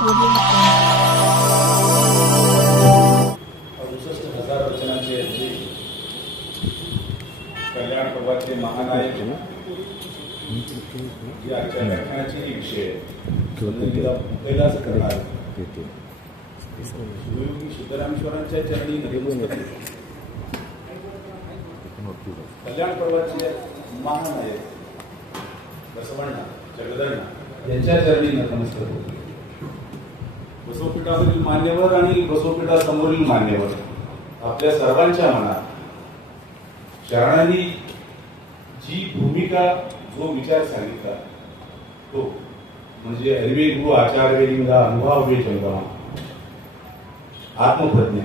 67,000 वचनाचे यांचे कल्याण पर्वातले महानायक या आजच्या व्याख्यानाचे विषय पहिलाच करणार शिवयोगी सिद्धरामेश्वरांच्या चरणी नतमस्तक कल्याण पर्वाचे महानायक बसवण्णा जगदण्णा यांच्या चरणी नतमस्तक होते. बसवपीठावरील मान्यवर आणि बसवपीठासमोरील मान्यवर आपल्या सर्वांच्या मनात शरणांनी जी भूमिका जो विचार सांगितला तो म्हणजे हरिवे गुरु आचार्य लिंगा अनुभव जंगमा आत्मप्रज्ञा,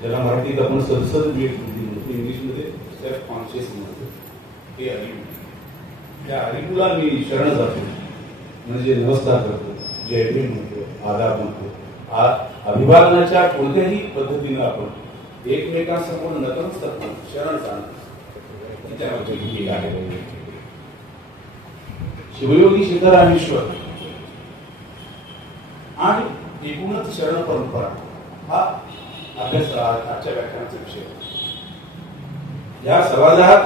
ज्याला मराठीत आपण सदसद विवेक म्हणतो, इंग्लिशमध्ये सेल्फ कॉन्शियस म्हणतो, हे हरिव. त्या हरिगुला मी शरण जातो म्हणजे नमस्कार करतो, जय भीम म्हणतो, आदाब म्हणतो. अभिवादनाच्या कोणत्याही पद्धतीनं आपण एकमेकांसमोर नतमस्तक शरण जाणं ही त्यामध्ये भूमिका आहे. शिवयोगी सिद्धरामेश्वर आणि एकूणच शरण परंपरा हा अभ्यास आजच्या व्याख्यानाचा विषय. या समाजात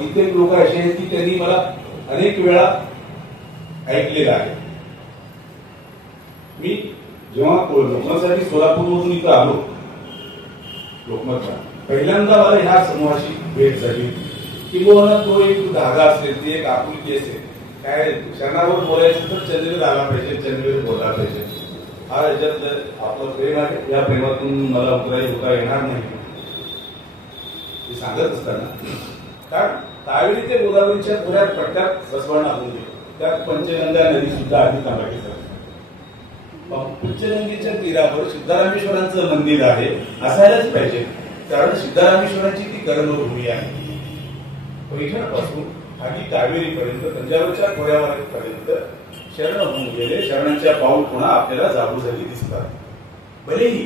कित्येक लोक असे आहेत की त्यांनी मला अनेक वेळा ऐकलेलं आहे. मी जेव्हा लोकमतसाठी सोलापूरमधून इथं आलो लोकमतला, पहिल्यांदा मला ह्या समूहाची भेट झाली. किंवा तो एक धागा असेल, ती एक आपुलकी असेल. काय शरणावर बोलायचं तर चंद्रवीर आला पाहिजे, चंद्रवीर बोलला पाहिजे. हा याच्यातलं आपलं प्रेम आहे. या प्रेमातून मला उतराई होता येणार नाही हे सांगत असताना, कारण कावेरी ते गोदावरीच्या पुऱ्या पट्ट्यात बसवण्णा होऊन गेले. त्यात पंचगंगा नदी सुद्धा आधी तांबाटी झाली. पंचगंगेच्या तीरावर सिद्धरामेश्वरांचं मंदिर आहे, असायलाच पाहिजे, कारण सिद्धरामेश्वरांची ती कर्मभूमी आहे. पैठणपासून खाली कावेरीपर्यंत तंजावरच्या खोऱ्यापर्यंत शरण होऊन गेले. शरणांच्या पाऊल पुन्हा आपल्याला जागोजागी दिसतात. भलेही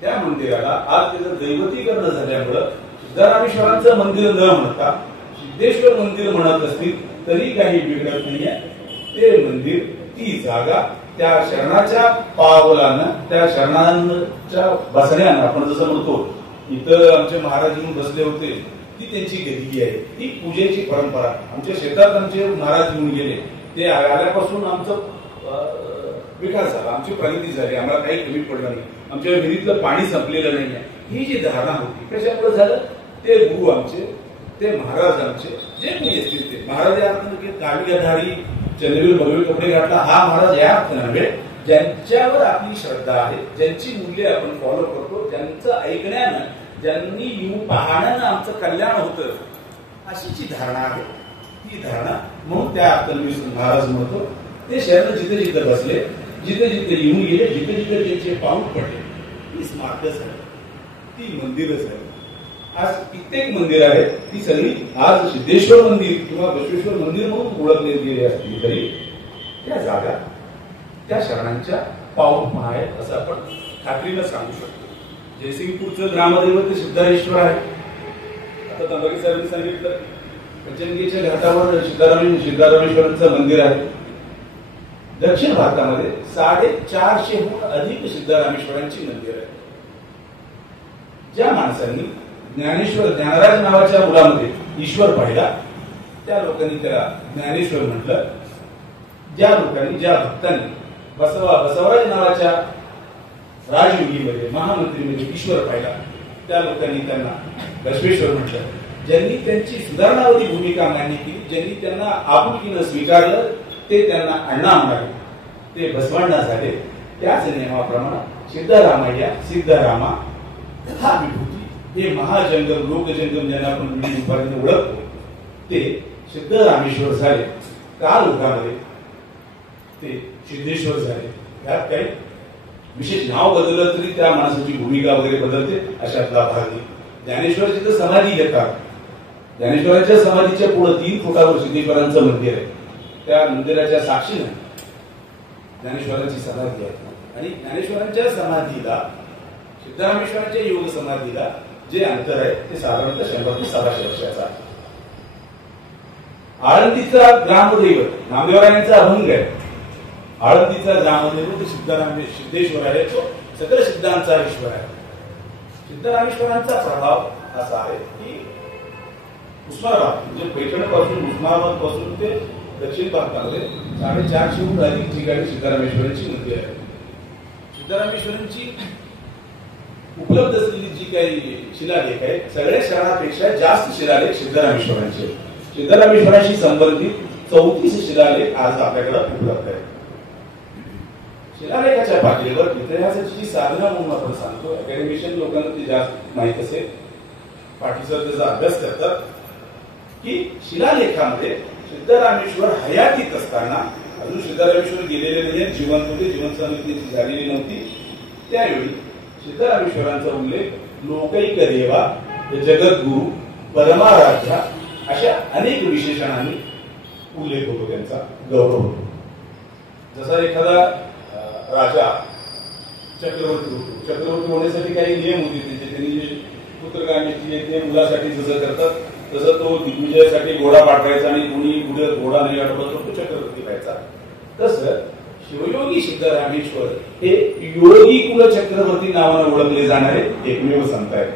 त्या मंदिराला आज त्याचं दैवतीकरण झाल्यामुळं सिद्धरामेश्वरांचं मंदिर न म्हणता सिद्धेश्वर मंदिर म्हणत असतील तरी काही बिघडत नाहीये. ते मंदिर, ती जागा त्या शरणाच्या पावलानं, त्या शरणांच्या बसण्यानं, आपण जसं म्हणतो इथं आमचे महाराज येऊन बसले होते, ती त्यांची गदिगी आहे. ती पूजेची परंपरा. आमच्या शेतात आमचे महाराज येऊन गेले, ते आल्यापासून आमचं विकास झाला, आमची प्रगती झाली, आम्हाला काही कमी पडलं नाही, आमच्या विहिरीतलं पाणी संपलेलं नाही आहे. ही जी धारणा होती कशामुळे झालं? ते गुरु आमचे, ते महाराज आमचे, जे कोणी असतील ते महाराज या अर्थाने काव्यधारी चंद्रवीर भगवे कपडे घातला हा महाराज या अर्थ नव्हे, ज्यांच्यावर आपली श्रद्धा आहे, ज्यांची मूल्ये आपण फॉलो करतो, ज्यांचं ऐकण्यानं, ज्यांनी येऊन पाहण्यानं आमचं कल्याण होतं, अशी जी धारणा आहे ती धारणा म्हणून त्या अर्थाने महाराज म्हणतो ते शरण जिथे जिथे बसले, जिथे जिथे येऊन गेले, जिथे जिथे त्यांचे पाऊल पडले, ती स्मारकच आहे, ती मंदिरच आहे. आज कित्येक मंदिर आहेत, ती सगळी आज सिद्धेश्वर मंदिर किंवा बसवेश्वर मंदिर म्हणून ओळखले गेले असतील तरी त्या जागा त्या शरणांच्या पाऊल आहेत असं आपण खात्रीनं सांगू शकतो. जयसिंगपूरचं ग्रामदैवत ते सिद्धेश्वर आहे. आता तंबाखी साहेबांनी सांगितलं पंचगंगेच्या घाटावर सिद्धरामेश्वरांचं मंदिर आहे. दक्षिण भारतामध्ये 450हून अधिक सिद्धरामेश्वरांची मंदिर आहेत. ज्या माणसांनी ज्ञानराज नावाच्या मुलामध्ये ईश्वर पाहिला त्या लोकांनी त्याला ज्ञानेश्वर म्हटलं. ज्या लोकांनी, ज्या भक्तांनी बसवराज नावाच्या राजयोगीमध्ये, महामंत्रीमध्ये ईश्वर पाहिला त्या लोकांनी त्यांना बसवेश्वर म्हटलं. ज्यांनी त्यांची सुधारणावादी भूमिका मान्य केली, ज्यांनी त्यांना आपुलकीनं स्वीकारलं, ते त्यांना अण्णा म्हणाले, ते बसवण्णा झाले. त्याच नियमाप्रमाणे सिद्धरामा हा विभूती, हे महाजंगम, लोकजंगम ज्यांना आपण उपाधीने ओळखतो, ते सिद्धरामेश्वर झाले. कालयुगामध्ये ते सिद्धेश्वर झाले. त्यात काही विशेष नाव बदललं तरी त्या माणसाची भूमिका वगैरे बदलते, अशातला भाग नाही. ज्ञानेश्वराची तर समाधी घेतात. ज्ञानेश्वराच्या समाधीच्या पुढे 3 फुटावर सिद्धेश्वरांचं मंदिर आहे. त्या मंदिराच्या साक्षीने ज्ञानेश्वरांची समाधी आहे. आणि ज्ञानेश्वरांच्या समाधीला, सिद्धरामेश्वरांच्या योग समाधीला जे अंतर आहे ते साधारणतः 100 ते 125 वर्षाचा आहे. आळंदीचा ग्रामदैवत नामदेवरायांचा अभंग आहे. आळंदीचा रामदेव तो सिद्धेश्वर आहे, तो सगळ्या सिद्धांचा ईश्वर आहे. सिद्धरामेश्वरांचा प्रभाव असा आहे की उस्मानाबाद म्हणजे पैठण पासून उस्मानाबाद पासून ते दक्षिण भारतामध्ये 450हून अधिक ठिकाणी सिद्धरामेश्वरांची मंदिर आहे. सिद्धरामेश्वरांची उपलब्ध असलेली जी काही शिलालेख आहे सगळ्या शहरापेक्षा जास्त शिलालेख सिद्धरामेश्वरांचे. सिद्धरामेश्वरांशी संबंधित 34 शिलालेख आज आपल्याकडे उपलब्ध आहेत. शिलालेखाच्या पातळीवर इतिहासाची साधना म्हणून आपण सांगतो. अकॅडमिशियन लोकांना ती जास्त माहित असेल, पाटीसर त्याचा अभ्यास करतात की शिलालेखामध्ये सिद्धरामेश्वर हयातीत असताना, अजून सिद्धरामेश्वर गेलेले नाही, जिवंत होते, जीवन समिती झालेली नव्हती, त्यावेळी सिद्धरामेश्वरांचा उल्लेख लोकैक देवा, जगद्गुरु, परमाराध्या अशा अनेक विशेषणांनी उल्लेख होतो, त्यांचा गौरव होतो. जसा एखादा राजा चक्रवर्ती होतो, चक्रवर्ती होण्यासाठी काही नियम होते त्याचे, त्यांनी जे पुत्रकामेष्टी ते मुलासाठी जसं करतात तसं तो दिग्विजयासाठी घोडा पाठवायचा आणि कोणी पुढे घोडा नाही आठवत तो चक्रवर्ती व्हायचा. तसं शिवयोगी सिद्धरामेश्वर हे योगी कुल चक्रवर्ती नावाने ओळखले जाणारे एकमेव संत आहेत.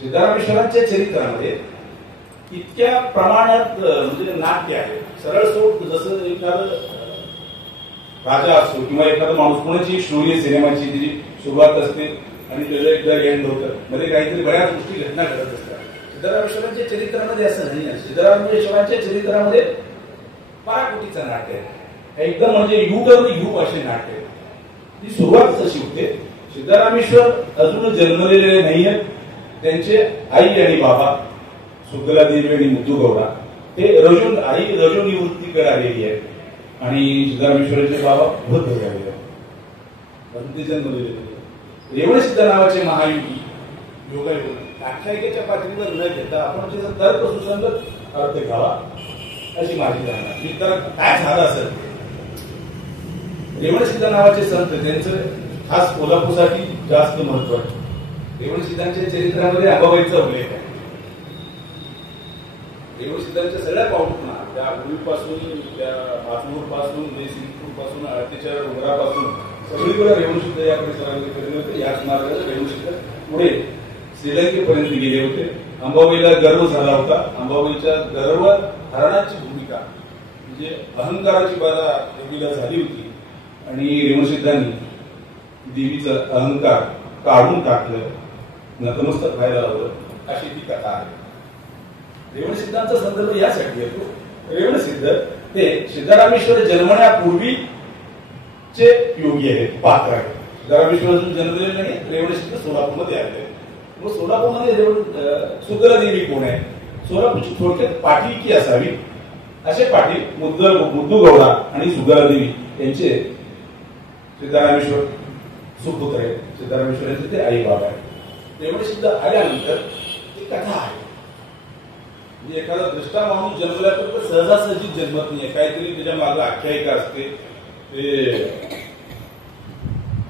सिद्धरामेश्वरांच्या चरित्रामध्ये इतक्या प्रमाणात म्हणजे नाट्य आहे. सरळ सोट जसं एखादं राजा असतो किंवा एखादा माणूस, कोणाची स्टोरी सिनेमाची जी सुरुवात असते आणि त्याचं एकदा एंड होतं, मध्ये काहीतरी बऱ्याच गोष्टी घटना घडत असतात. सिद्धरामेश्वरांच्या चरित्रामध्ये असं नाही आहे. सिद्धरामेश्वरांच्या चरित्रामध्ये पराकोटीचं नाट्य आहे, एकदम म्हणजे युग असे नाट्य आहे. ती सुरुवात अशी होते, सिद्धरामेश्वर अजून जन्मलेले नाहीये, त्यांचे आई आणि बाबा सुगलादेवी आणि मुद्दूगौडा हे आई रजोनिवृत्तीकडे आलेली आहे आणि सिद्धरामेश्वरांचे बाबा वृद्ध झालेले आहेत, ते जन्मलेले. रेवणसिद्ध नावाचे महायुगी योगायोग आख्यायिकेच्या पातळीवर न घेता आपण त्याचा तर्क सुसंगत अर्थ घ्यावा अशी माझी धारणा. मी तर काय झालं असेल, रेवणसिद्ध नावाचे संत त्यांचं खास कोल्हापूरसाठी जास्त महत्व आहे. रेवणसिद्धांच्या चरित्रामध्ये अंबाबाईचा उल्लेख आहे. रेवणसिद्धांच्या सगळ्या पावटुना त्या गुरुपासून, त्या माचमूर पासून, सिंगपूर पासून, आरतीच्या डोंगरापासून सगळीकडे रेवणसिद्ध या परिसरामध्ये गेले होते. याच मार्गाने रेवणसिद्ध पुढे श्रीलंकेपर्यंत गेले होते. अंबाबाईला गर्व झाला होता. अंबाबाईच्या गर्व हरणाची भूमिका म्हणजे अहंकाराची बाधा देवीला झाली होती आणि रेवणसिद्धांनी देवीचा अहंकार काढून टाकलं, नतमस्तक व्हायला लावलं, अशी ती कथा आहे. रेवणसिद्धांचा संदर्भ यासाठी येतो, रेवणसिद्ध हे सिद्धरामेश्वर जन्मण्यापूर्वीचे योगी आहेत, पात्र आहेत. सिद्धरामेश्वर अजून जन्मलेले नाही, रेवणसिद्ध सोलापूरमध्ये आले. मग सोलापूरमध्ये सुगलादेवी कोण आहे? सोलापूरची थोडक्यात पाटील की असावी, असे पाटील मुद्दूगौडा आणि सुगलादेवी यांचे सिद्धरामेश्वर सुपुत्र आहेत. सिद्धरामेश्वरांचे ते आई बाबा आहेत. रेवणसिद्ध आल्यानंतर ती कथा आहे. म्हणजे एखादा दृष्टा माणूस जन्मला तर सहजासहजी जन्मत नाही, काहीतरी त्याच्या मागे आख्यायिका असते. ते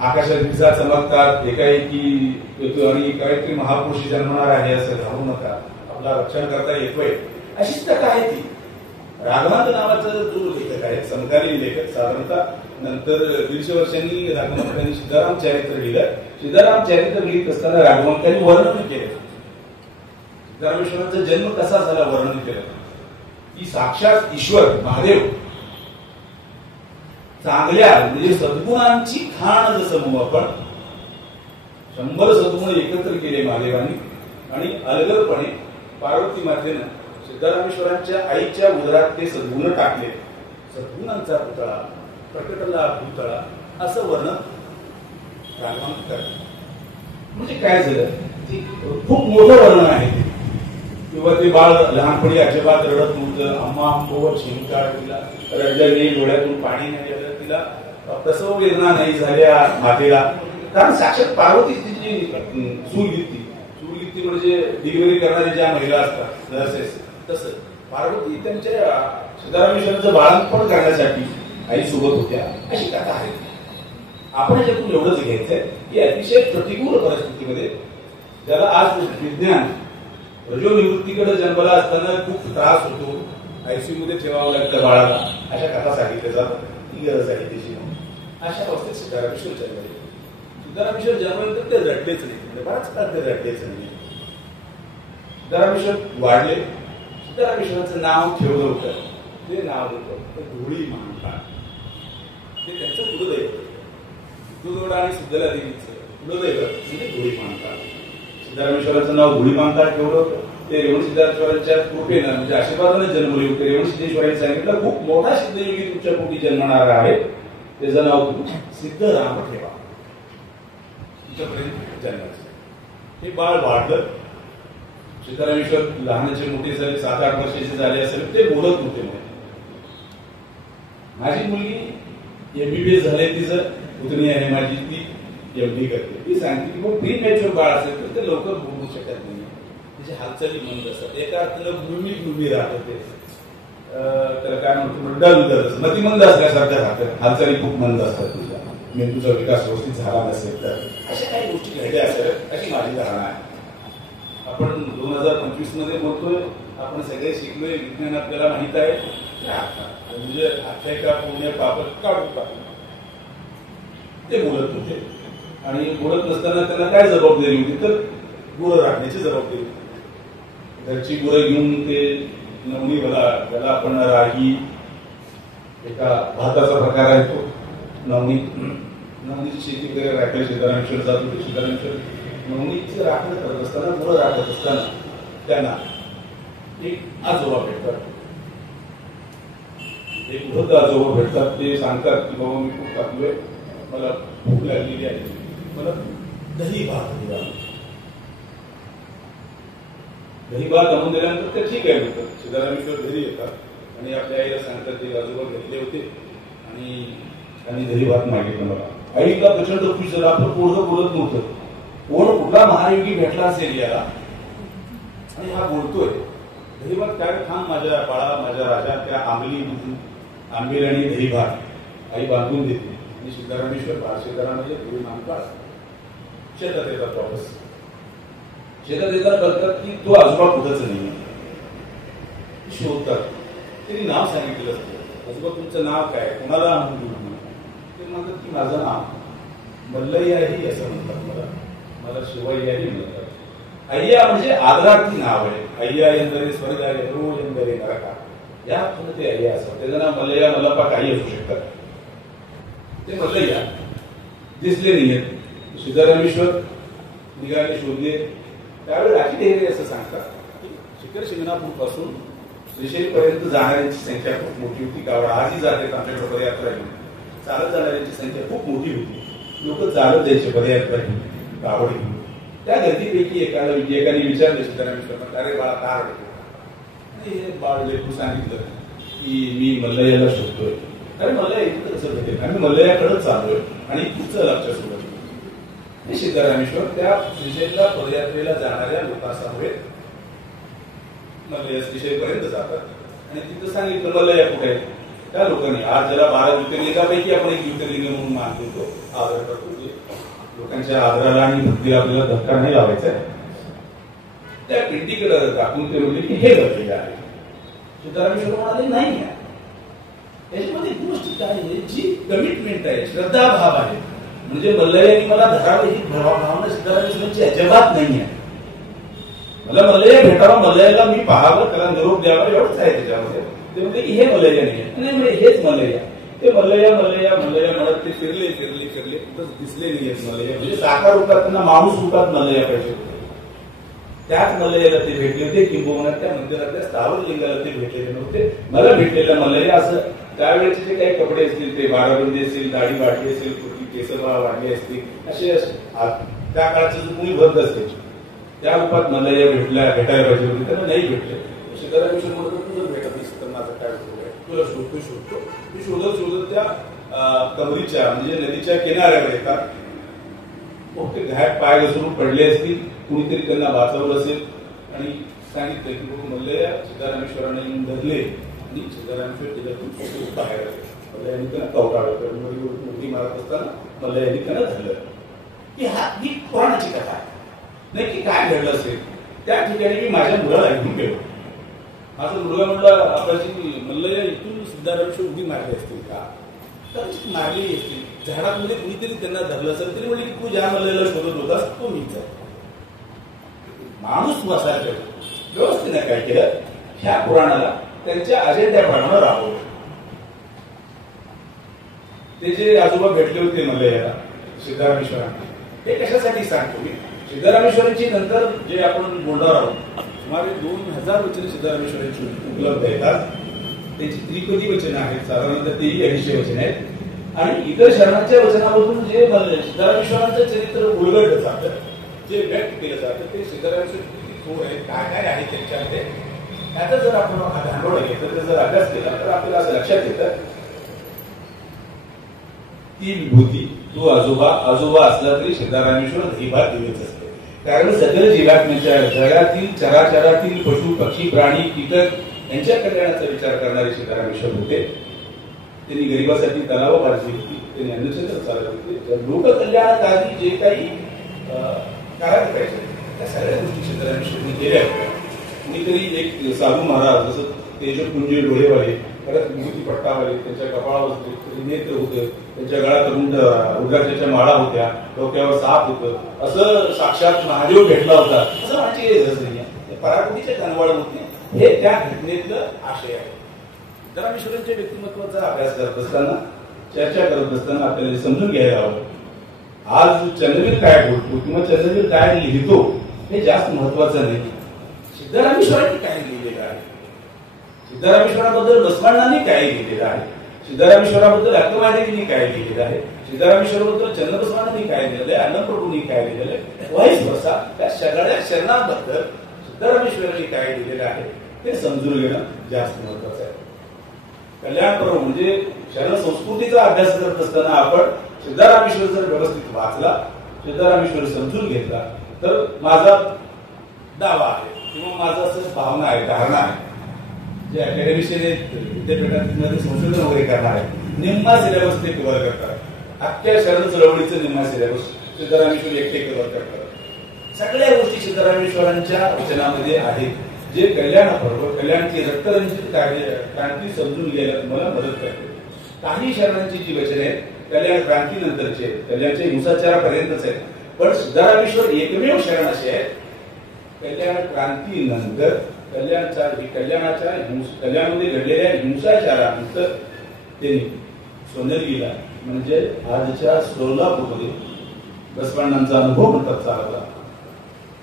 आकाशात दिसा चमकतात, एकाएकी येतो आणि काहीतरी महापुरुष जन्मणार आहे असं घालू नका, आपला रक्षण करता येतोय, अशीच कथा आहे ती. राघवांत नावाचा जो लेखक आहे, समकालीन लेखक, साधारणतः नंतर 150 वर्षांनी राघवंतांनी सीताराम चरित्र लिहिलं. सीताराम चरित्र लिहित असताना राघवंतांनी वर्णन केलं, सिद्धरामेश्वरांचा जन्म कसा झाला वर्णन केलं की साक्षात ईश्वर महादेव चांगल्या म्हणजे सद्गुणांची खाण जसं म्हणू आपण, 100 सद्गुण एकत्र केले महादेवांनी आणि अलगदपणे पार्वती मातेनं सिद्धरामेश्वरांच्या आईच्या उदरात ते सद्गुण टाकले. सद्गुणांचा पुतळा प्रकटला भूतळा असं वर्णन राघवांत करतात. म्हणजे काय झालं, खूप मोठं वर्णन आहे ते. किंवा ते बाळ लहानपणी अजिबात रडत नव्हतं, अम्मा आंबोवर शिंका, तिला रडल्याने डोळ्यातून पाणी नाही आलं, तिला प्रसव वेदना नाही झाल्या मातेला, कारण साक्षात पार्वती तिची सूरगित्ती म्हणजे डिलिव्हरी करणारी ज्या महिला असतात नर्सेस, तसं पार्वती त्यांच्या सिद्धरामेश्वरांचं बाळंतपण करण्यासाठी आई सोबत होत्या, अशी कथा आहे. आपण याच्यातून एवढंच घ्यायचंय की अतिशय प्रतिकूल परिस्थितीमध्ये ज्याला आज विज्ञान रजोनिवृत्तीकडे जन्मला असताना खूप त्रास होतो, आयसीयू मध्ये ठेवावं लागतं बाळाला, अशा कथा सांगितल्या जातात. ती गरज आहे त्याची म्हणून अशा अवस्थेत सिद्धारामेश्वर जन्मले. सिद्धारामेश्वर जन्मल्यानंतर ते रडलेच नाही, म्हणजे बराच काळ ते रडलेच नाही. सिद्धारामेश्वर वाढले. सिद्धारामेश्वरांचं नाव ठेवलं होतं, ते नाव होतं धुळी महाकाळ. ते त्यांचं कुलदैवत, सिद्धोदोडा आणि सिद्धला देवीचं कुलदैवत म्हणजे धुळी महाकाळ. सिद्धारामेश्वरांचं नाव धुळी महाकाळ ठेवलं होतं. ते रेवण सिद्धेश्वरांच्या कृपेनं म्हणजे आशीर्वादाने जन्मले होते. रेवण सिद्धेश्वरांनी सांगितलं खूप मोठा सिद्धयोगी तुमच्या पोटी जन्मणार आहे, त्याचं नाव तुम्ही सिद्धराम ठेवा. तुमच्यापर्यंत जन्माचं हे बाळ वाढलं. सिद्धारामेश्वर लहानाचे मोठे झाले, 7-8 वर्षाचे झाले असेल, ते बोलत नव्हते. म्हणून माझी मुलगी MBBS झाले, तिचं पुतणी आहे माझी, ती MD करते. ती सांगते की मग प्री मॅच्युअर बाळ असेल तर ते लवकर बोलू शकत नाही, त्याची हालचाली मंद असतात. एका अर्थानं भूमी राहत होते, तर काय म्हणतो डल मतिमंद असल्यासारखं राहतं, हालचाली खूप मंद असतात. तुझ्या मेंदूचा विकास व्यवस्थित झाला नसेल तर अशा काही गोष्टी घडल्या असेल, अशी माझी धारणा आहे. आपण 2025 मध्ये बोलतोय, आपण सगळे शिकलोय, विज्ञान आपल्याला माहित आहे, म्हणजे आख्यायिका पुण्य पापत काढून टाकू. ते बोलत होते आणि बोलत नसताना त्यांना काय जबाबदारी होती, तर गुरं राखण्याची जबाबदारी होती. घरची गुरं घेऊन ते नवणी त्याला आपण राही, एका भाताचा प्रकार आहे तो नवणीची शेती वगैरे राखायला सिद्धारामेश्वर जात होते. सिद्धारामेश्वर नवनीचं राखण करत असताना, गुरं राखत असताना त्यांना एक आजोबा भेटतात. एक वृद्ध आजोबा भेटतात. ते सांगतात की बाबा मी खूप थकलोय, मला भूक लागलेली आहे, मला दही भात दिला. दही भात आणून दिल्यानंतर ते ठीक आहे म्हणतात. सिद्धारामेश्वर घरी येतात आणि आपल्या आईला सांगतात ते आजोबा घेतले होते आणि त्यांनी दही भात मागितलं मला. आईला प्रचंड खुश झाला. आपलं पोरगं बोलत नव्हतं, कोण कुठला महायोगी भेटला असेल याला आणि हा बोलतोय. दही भात काय थांब माझ्या बाळा, माझ्या राजा, त्या आंबेल आणि दही भात आई बांधून देते. आणि सिद्धारामेश्वर बाळशेकरा म्हणजे धुळी महाकाळ शेतात येतात. वापस शेतात येतात कळतात की तो आजोबा कुठंच नाही. शोधतात. त्यांनी नाव सांगितलं असतं, आजोबा तुमचं नाव काय, कोणाला आणून देऊ? ते म्हणतात की माझं नाव मल्लय्याही असं म्हणतात, मला शिवय्याही म्हणतात. अय्या म्हणजे आदरार्थी नाव आहे. अय्या ಎಂದರೆ स्वर्ग आहे, रो ಎಂದರೆ नरक. या अर्थानं ते अय्या असं. त्याचं नाव मल्लय्या मल्लप्पा काही असू शकतात. ते मल्लय्या दिसले नाहीयेत. सिद्धारामेश्वर निघाले, शोधले. त्यावेळी राखी ढेरे असं सांगतात की शिखर शिंगणापूर पासून श्रीशैल पर्यंत जाणाऱ्यांची संख्या खूप मोठी होती. कावड आजही जाते आमच्याकडे पदयात्रा घेऊन. चालत जाणाऱ्यांची संख्या खूप मोठी होती. लोक चालत जायचे पदयात्रा घेऊन, कावड घेऊन. त्या गर्दीपैकी एकाने विचारलं सिद्धारामेश्वरांना, अरे बाळा का रडतो? हे बाळ लेकरू सांगितलं की मी मल्लय्याला शोधतोय. अरे मल्लय्या इथं कसं भेटेल? आम्ही मल्लय्याकडेच चाललोय आणि तुझं लक्ष सोडत. सिद्धारामेश्वर त्या श्रीशैलला पदयात्रेला जाणाऱ्या लोकांसमवेत मल्लय्या श्रीशैलपर्यंत जातात आणि तिथं सांगितलं मल्लय्या कुठे आहे. त्या लोकांनी आज ज्याला 12 ज्योतिर्लिंगापैकी आपण एक ज्योतिर्लिंग म्हणून मानतो, आदर करतो. लोकांच्या आदराला आणि भक्तीला आपल्याला धक्का नाही लावायचा. त्या पिंडीकडे दाखवून ते म्हणले की हे मल्लय्या आहे. सिद्धारामेश्वर म्हणाले नाही आहे. याच्यामध्ये गोष्ट काय आहे, जी कमिटमेंट आहे, श्रद्धाभाव आहे. म्हणजे मल्लय्याने मला धरावं ही भावना सिद्धारामेश्वरांची अजिबात नाही आहे. मला मल्लय्या भेटावा, मल्लय्याला मी पाहावं, त्याला निरोप द्यावा, एवढंच आहे त्याच्यामध्ये. ते म्हणते की हे मल्लय्या नाही आहे. नाही म्हणजे हेच मल्लय्या. ते मल्लय्या मल्लय्या मल्लय्या म्हणत ते फिरले फिरले फिरले, कुठंच दिसले नाही मल्लय्या. म्हणजे साकार रूपात त्यांना माणूस रूपात मल्लय्या पाहिजे होते. त्याच मल्लय्याला ते भेटले होते. किंबहुना त्या मंदिरातल्या स्थावर लिंगाला ते भेटलेले नव्हते. मला भेटलेल्या मल्लय्या असं त्यावेळेचे जे काही कपडे असतील, ते बाराबंदी असेल, दाढी वाढली असेल, केसरवा वाढली असतील, असे त्या काळाचं जो कोणी बंद असते त्या रूपात मल्लय्या भेटायला पाहिजे होते. त्यांना नाही भेटले. सिद्धारामेश्वर म्हणतो तुझं भेटत नाही तर माझं काय होतं, तुला शोधतो. मी शोधत त्या कमरीच्या म्हणजे नदीच्या किनाऱ्यावर येतात. ते घाट पाय घसरून पडले असतील, कुणीतरी त्यांना वाचवलं असेल आणि सांगितलं की मल्लय्या सिद्धारामेश्वरांना येऊन धरले आणि सिद्धारामेश्वर त्याच्यातून बाहेर आले. मल्लय्यांनी त्यांना कवटाळलं, मोठी मारत असताना मल्लय्यांनी त्यांना धरलं. ही पुराणाची कथा आहे. नक्की काय घडलं असेल त्या ठिकाणी मी माझ्या मुलाला घेऊन गेलो. असं मुलगा म्हणला आपल्याची मल्लया इथून सिद्धारामेश्वर उडी मारली असतील का, तर मारली असतील. झाडामध्ये कुणीतरी त्यांना धरलं असेल तरी म्हणजे तू ज्या मल्ल्याला शोधत होतास तो मीच आहे. माणूस बसायला व्यवस्थेने काय केलं, ह्या पुराणाला त्यांच्या अजेंड्याप्रमाणे राबवलं. ते जे आजोबा भेटले होते मल्लयाला सिद्धारामेश्वरांना, हे कशासाठी सांगतो मी. सिद्धारामेश्वरांची नंतर जे आपण बोलणार आहोत सुमारे 2000 वचने सिद्धारामेश्वरांची उपलब्ध येतात. त्याची त्रिपदी वचनं आहेत, साधारणतः तेही 250 वचने आहेत. आणि इतर शरणांच्या वचनामधून जे सिद्धारामेश्वरांचं चरित्र उलगडलं जातं, जे व्यक्त केलं जातं, ते सिद्धारामेश्वर किती थोड आहे, काय काय आहे त्यांच्यामध्ये, त्याचा जर आपण धांडोळ घेतलं, तर जर अभ्यास केला तर आपल्याला असं लक्षात येतं ती विभूती तो आजोबा असला तरी सिद्धारामेश्वर दहीभात दिलेच असते. कारण सकल जीवात्म्याच्या जगातील चराचरातील पशु पक्षी प्राणी कीटक यांच्या कल्याणाचा विचार करणारे सिद्धारामेश्वर होते. त्यांनी गरिबासाठी तलाव बांधली होती, त्यांनी अन्नछत्र चालवले होते. लोककल्याणासाठी जे काही करायला पाहिजे त्या सगळ्या गोष्टी सिद्धारामेश्वरने केल्या होत्या. कुणीतरी एक साधू महाराज जसं तेजपुंजे डोळेवाले, परत विभूती पट्टावाले, त्यांच्या कपाळावर नेत्र होते, त्यांच्या गळ्यात रुद्राक्षाच्या माळा होत्या, डोक्यावर साप होतं, असं साक्षात महादेव भेटला होता असं म्हणजे नाही. पराकोटीच्या कनवाळ होते, हे त्या घटनेतलं आशय आहे. सिद्धारामेश्वरांच्या व्यक्तिमत्वाचा अभ्यास करत असताना, चर्चा करत असताना आपल्याला समजून घ्यायला हवं, आज चंद्रवीर काय बोलतो किंवा चंद्रवीर काय लिहितो हे जास्त महत्वाचं नाही. सिद्धारामेश्वरांनी काय लिहिलेलं आहे, सिद्धारामेश्वराबद्दल बसवांनांनी काय लिहिलेलं आहे, सिद्धारामेश्वराबद्दल अक्कलवादींनी काय लिहिलेलं आहे, सिद्धारामेश्वराबद्दल चंद्रबसवांनी काय लिहिलेलं आहे, अन्नप्रभूंनी काय लिहिलेलं आहे, वाईस बसा त्या सगळ्या शरणांबद्दल सिद्धारामेश्वरांनी काय लिहिलेलं आहे ते समजून घेणं जास्त महत्वाचं आहे. कल्याणपर्व म्हणजे शरण संस्कृतीचा अभ्यास करत असताना आपण सिद्धारामेश्वर जर व्यवस्थित वाचला, सिद्धारामेश्वर समजून घेतला, तर माझा दावा आहे किंवा माझा असं भावना आहे, धारणा आहे, जे अकॅडमिशियन विद्यापीठात संशोधन वगैरे करणार आहे, निम्मा सिलेबस ते कव्हर करतात. अख्ख्या शरण चळवळीचं निम्मा सिलेबस सिद्धारामेश्वर एकटे कव्हर करतात. सगळ्या गोष्टी सिद्धारामेश्वरांच्या वचनामध्ये आहेत, जे कल्याणपर्व कल्याणची रक्तरंजित क्रांती समजून घ्यायला तुम्हाला मदत करते. काही शरणांची जी वचने आहेत कल्याण क्रांतीनंतरचे, कल्याणच्या हिंसाचारापर्यंतच आहेत, पण सिद्धारामेश्वर एकमेव शरण असे आहेत कल्याण क्रांतीनंतर कल्याणामध्ये घडलेल्या हिंसाचारानंतर त्यांनी सोनेरगीला म्हणजे आजच्या सोलापूरमध्ये बसवांनांचा अनुभव म्हणतात चालवला,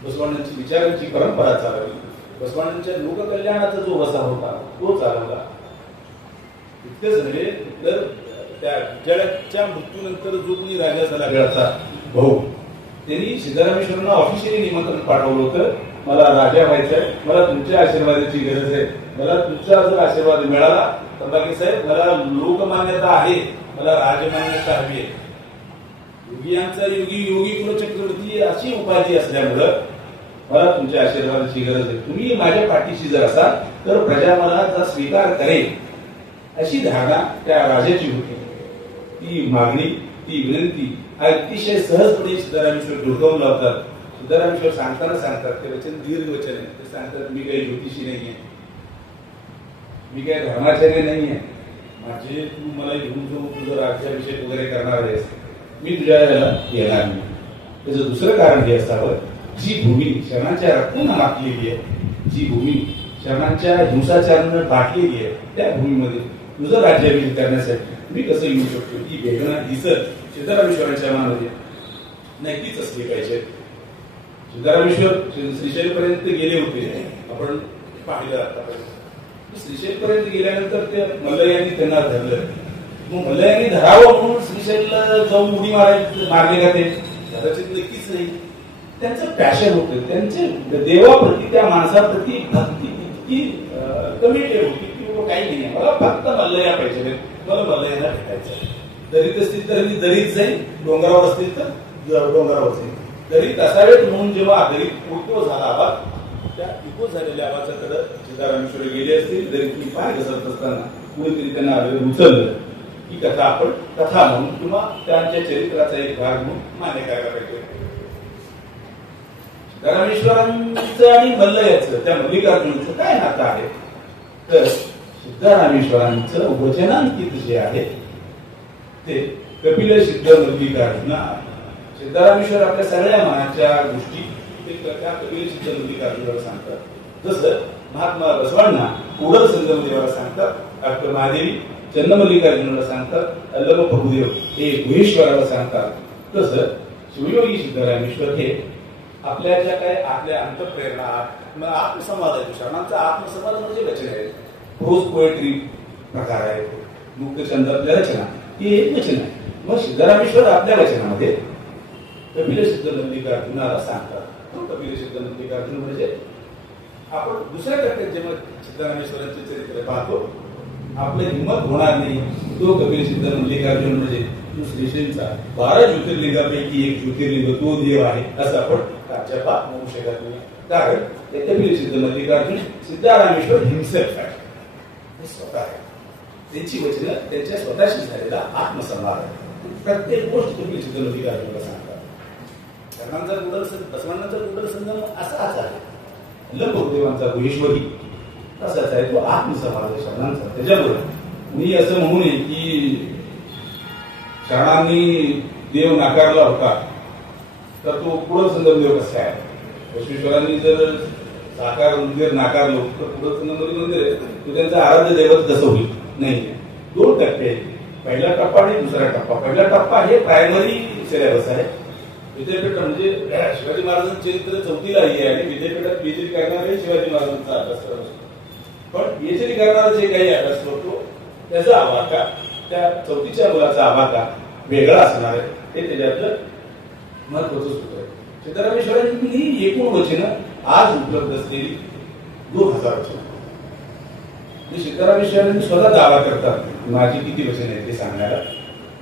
बसवांनांची विचारांची परंपरा चालवली, बसवांनांच्या लोककल्याणाचा जो वसा होता तो चालवला. इतकंच नव्हे तर त्या जळच्या मृत्यूनंतर जो कोणी राजा झाला गळचा भाऊ, त्यांनी सिद्धारामेश्वरांना ऑफिशियली निमंत्रण पाठवलं होतं, मला राजा व्हायचंय, मला तुमच्या आशीर्वादाची गरज आहे, मला तुमचा जर आशीर्वाद मिळाला तर बाकी साहेब मला लोकमान्यता आहे, मला राजमान्यता हवी आहे. योगियांचा योगी कुलचक्रवर्ती अशी उपाधी असल्यामुळं मला तुमच्या आशीर्वादाची गरज आहे. तुम्ही माझ्या पाठीशी जर असाल तर प्रजा मला जर स्वीकार करेल, अशी धारणा त्या राजाची होती. ती मागणी, ती विनंती अतिशय सहजपणे सिद्धारामेश्वर डोकावून लावतात. सिद्धारामेश्वर सांगतात ते वचन दीर्घ वचन आहे. ते सांगतात मी काही ज्योतिषी नाहीये, मी काही धर्माचार्य नाहीये, माझे तू मला घेऊन जाऊन तुझं राज्याभिषेक वगैरे करणार आहेस, मी तुझ्या याला येणार नाही. त्याचं दुसरं कारण हे असावं, जी भूमी शरणांच्या रक्तानं माखलेली आहे, जी भूमी शरणांच्या हिंसाचारानं दाटलेली आहे, त्या भूमीमध्ये तुझं राज्याभिषेक करण्यासाठी मी कसं येऊ शकतो, ही वेदना दिसत सिद्धारामेश्वरांच्या मनामध्ये नक्कीच असली पाहिजे. सिद्धारामेश्वर श्रीशैलपर्यंत गेले होते, आपण पाहिलं आतापर्यंत. श्रीशैलपर्यंत गेल्यानंतर ते मल्लयांनी त्यांना धरलं. मग मल्लयांनी धरावं म्हणून श्रीशैलला जाऊन उडी मारले का ते? कदाचित नक्कीच नाही. त्यांचं पॅशन होतं, त्यांचे देवाप्रती त्या माणसाप्रती भक्ती इतकी कमिटेड होती की काही नाही, मला फक्त मल्लया पाहिजे, मला मल्लयांना भेटायचं. दरीत असतील तर मी दरीत जाईल, डोंगरावर असतील तर डोंगरावर जाईल. दरीत असावेत म्हणून जेव्हा दरीत इको झाला आवाज, त्या इको झालेल्या आवाजाकडे सिद्धारामेश्वर गेले असतील. दरीत तुम्ही पाय घसरत असताना कुणीतरी त्यांना उचललं ही कथा आपण कथा म्हणून किंवा त्यांच्या चरित्राचा एक भाग म्हणून मान्य करायला पाहिजे. सिद्धारामेश्वरांचं आणि मल्लयाचं, त्या मल्लिकार्जुनाचं काय नातं आहे? तर सिद्धरामेश्वरांचं वचनांकित जे आहे ते कपिल सिद्ध मल्लिकार्जुन. सिद्धरामेश्वर आपल्या सगळ्या मनाच्या गोष्टी त्या कपिल सिद्ध मल्लिकार्जुनाला सांगतात. जसं महात्मा बसवांना उडल संगमदेवाला सांगतात, डॉक्टर महादेवी चन्नमल्लिकार्जुनाला सांगतात, अल्लम प्रभुदेव हे गुहेश्वराला सांगतात, तसं शिवयोगी सिद्धरामेश्वर हे आपल्या ज्या काही आपल्या अंतःप्रेरणा आत्मसंवाद आहे, शरणांचा आत्मसंवाद म्हणजे वचन आहे. प्रोज पोएट्री प्रकार आहे, मुक्तछंदातल्या रचना ही एक वचन आहे. मग सिद्धरामेश्वर आपल्या वचनामध्ये कपिल सिद्ध मल्लिकार्जुनाला सांगतात. कपिल सिद्ध मल्लिकार्जुन म्हणजे आपण दुसऱ्या टप्प्यात जेव्हा सिद्धरामेश्वरांचे चरित्र पाहतो आपले हिंमत होणार नाही. तो कपिल सिद्ध मल्लिकार्जुन म्हणजे तो श्रीशैलचा 12 ज्योतिर्लिंगापैकी एक ज्योतिर्लिंग तो देव आहे असं आपण राज्यपात म्हणू शकत नाही. कारण ते कपिल सिद्ध मल्लिकार्जुन सिद्धरामेश्वर हिमसेल्फ आहे, हे स्वतः आहे. त्यांची वचनं त्यांच्या स्वतःशी झालेला आत्मसंवाद आहे. प्रत्येक गोष्ट कपिल सिद्ध मल्लिकार्जुनला सांगतात. बसवांचा कुडल संगम असाच आहे, लंबदेवांचा गुहेश्वरी तसाच आहे. तो आत्मसंवाद आहे शरणांचा. त्याच्याबरोबर मी असं म्हणू नये की शरणांनी देव नाकारला होता तर तो कुडल संगम देव कसा आहे. बसवेश्वरांनी जर साकार मंदिर नाकारलो तर कुडल संगम मंदिर तो त्यांचा आराध्य दैवत कसं होईल. नाही, 2 टप्पे, पहिला टप्पा आणि दुसरा टप्पा. पहिला टप्पा हे प्रायमरी सिलेबस आहे. विद्यापीठ म्हणजे शिवाजी महाराजांचे चरित्र 4थीला आहे आणि विद्यापीठात पीएचडी करणारे शिवाजी महाराजांचा अभ्यास करत असतो. पण पीएचडी करणारा जे काही अभ्यास करतो त्याचा आवाका, त्या 4थीच्या मुलाचा आवाका वेगळा असणार आहे. हे त्याच्यातलं महत्वाचं सूत्र आहे. सिद्धरामेश्वरांची ही एकूण वचनं आज उपलब्ध असलेली 2000 वचनं. सिद्धरामेश्वरांनी स्वतः दावा करतात माझी किती वचन आहेत ते सांगण्याला.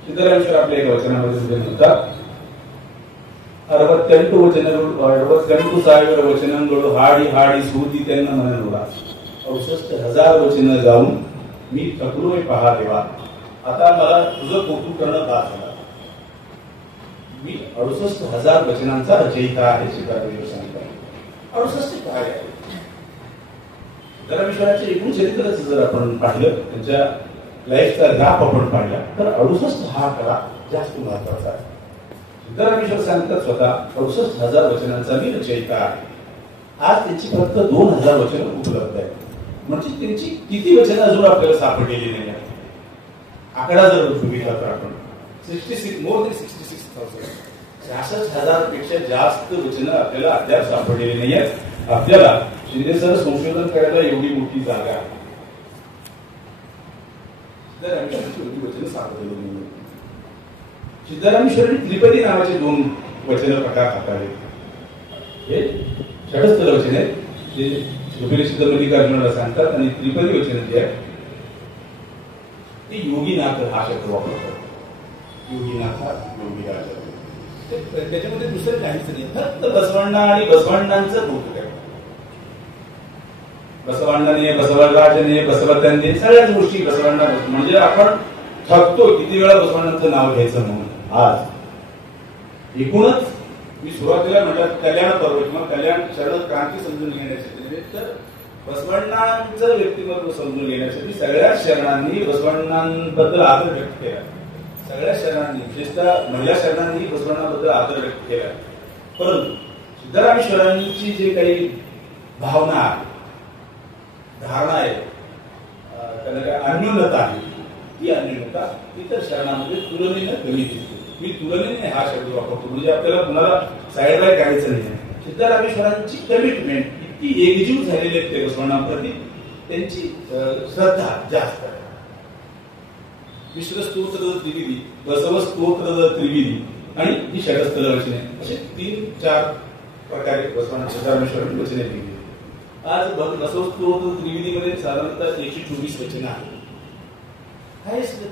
सिद्धरामेश्वर आपल्या एका वचनामध्ये म्हणतात 68 ಸಾವಿರ ವಚನಗಳು ಹಾಡಿ ಹಾಡಿ ಸೂದಿತೆನ್ನ ಮನನೂರ 68,000 वचनं जाऊन मी थकलोय पहा देवा, आता मला तुझं कौतुक करणं भाग झाला. मी 68,000 वचनांचा रचयिता आहे. सिद्धरामेश्वर सांगतात 68 काय आहे. सिद्धरामेश्वराचे एकूण चरित्रच जर आपण पाहिलं, त्यांच्या लाईफचा ग्राफ आपण पाहिला तर 68 हा आकडा जास्त महत्वाचा आहे. सिद्धरामेश्वर सांगतात स्वतः 68,000 वचनांचा मी रचयिता आहे. आज त्यांची फक्त 2,000 वचनं उपलब्ध आहेत. म्हणजे त्यांची किती वचनं अजून आपल्याला सापडलेली नाही आहेत. आकडा जर बघितला तर आपण 66 मोर दॅन 66,000 66,000 पेक्षा जास्त वचनं आपल्याला अद्याप सापडलेली नाही आहेत. आपल्याला शिंदे सर संशोधन करायला एवढी मोठी जागा आहे. सिद्धरामेश्वरांची एवढी वचनं सापडलेली नाही. सिद्धरामेश्वरांनी त्रिपदी नावाचे 2 वचन प्रकार हाताळले. हे षडस्थल वचन आहेत ते कपिल सिद्ध मल्लिकार्जुनाला सांगतात आणि त्रिपदी वचन जे आहे ते योगीनाथ हा शब्द वापरतात. योगीनाथ योगीराज त्याच्यामध्ये दुसरं काहीच नाही, फक्त बसवण्णा आणि बसवण्णांचं कौतुक आहे. बसवण्णाने, बसवराजने, बसवत्यांनी सगळ्याच गोष्टी बसवण्णा म्हणजे आपण थकतो किती वेळा बसवण्णांचं नाव घ्यायचं म्हणून. आज एकूणच मी सुरुवातीला म्हटलं कल्याण पर्व किंवा कल्याण शरण क्रांती समजून घेण्यासाठी तर बसवण्णांचं व्यक्तिमत्व समजून घेण्यासाठी सगळ्या शरणांनी बसवण्णांबद्दल आदर व्यक्त केला. सगळ्या शरणांनी विशेषतः महिला शरणांनी बसवण्णाबद्दल आदर व्यक्त केला. परंतु सिद्धरामेश्वरांची जे काही भावना आहे, धारणा आहे, त्यांना काय अन्योन्यता आहे, ती अन्योन्यता इतर शरणांमध्ये तुलनेनं कमी दिसते. मी तुलनेने हा शब्द वापरतो म्हणजे आपल्याला कुणाला साईड बाय काढायचं नाही. सिद्धरामेश्वरांची कमिटमेंट इतकी एकजीव झालेली आहे ते बसवण्णांप्रती, त्यांची श्रद्धा जास्त आहे. विश्वस्तोत्र त्रिविधी, बसव स्तोत्र त्रिविधी आणि ही षडस्थल वचने असे 3-4 प्रकारे सिद्धरामेश्वरांची वचने लिहिली. आज बसव स्तोत्र त्रिविधीमध्ये साधारणतः 124 वचनं आहेत.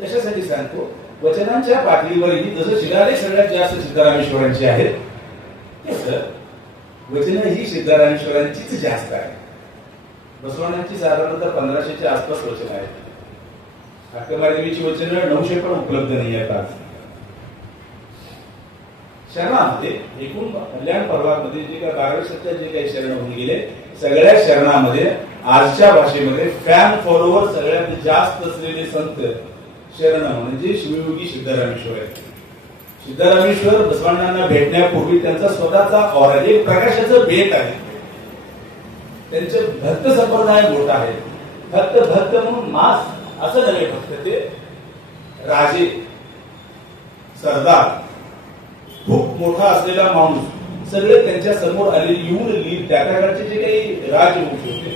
कशासाठी सांगतो, वचनांच्या पातळीवरही जसं शिलालेख सगळ्यात जास्त सिद्धरामेश्वरांची आहेत तसं वचनं ही सिद्धरामेश्वरांचीच जास्त आहे. बसवण्णांची साधारणतः 1500च्या आसपास वचनं आहेत. अक्कमादेवीची वचनं 900 पण उपलब्ध नाही आहेत. आज शरणामध्ये एकूण कल्याण पर्वामध्ये जे काही 12 सत्या जे काही शरण होऊन गेले सगळ्या शरणामध्ये आजच्या भाषेमध्ये फॅन फॉलोवर सगळ्यात जास्त असलेले संत शरण म्हणजे शिवयोगी सिद्धरामेश्वर आहेत. सिद्धरामेश्वर बसवांना भेटण्यापूर्वी त्यांचा स्वतःचा ऑरा एक प्रकाशाचं बेट आहे. त्यांचे भक्त संप्रदाय मोठा आहे. भक्त भक्त म्हणून मास असं नव्हे, फक्त ते राजे सरदार खूप मोठा असलेला माणूस सगळे त्यांच्या समोर आले येऊन लीन त्या काळचे जे काही राजवंश होते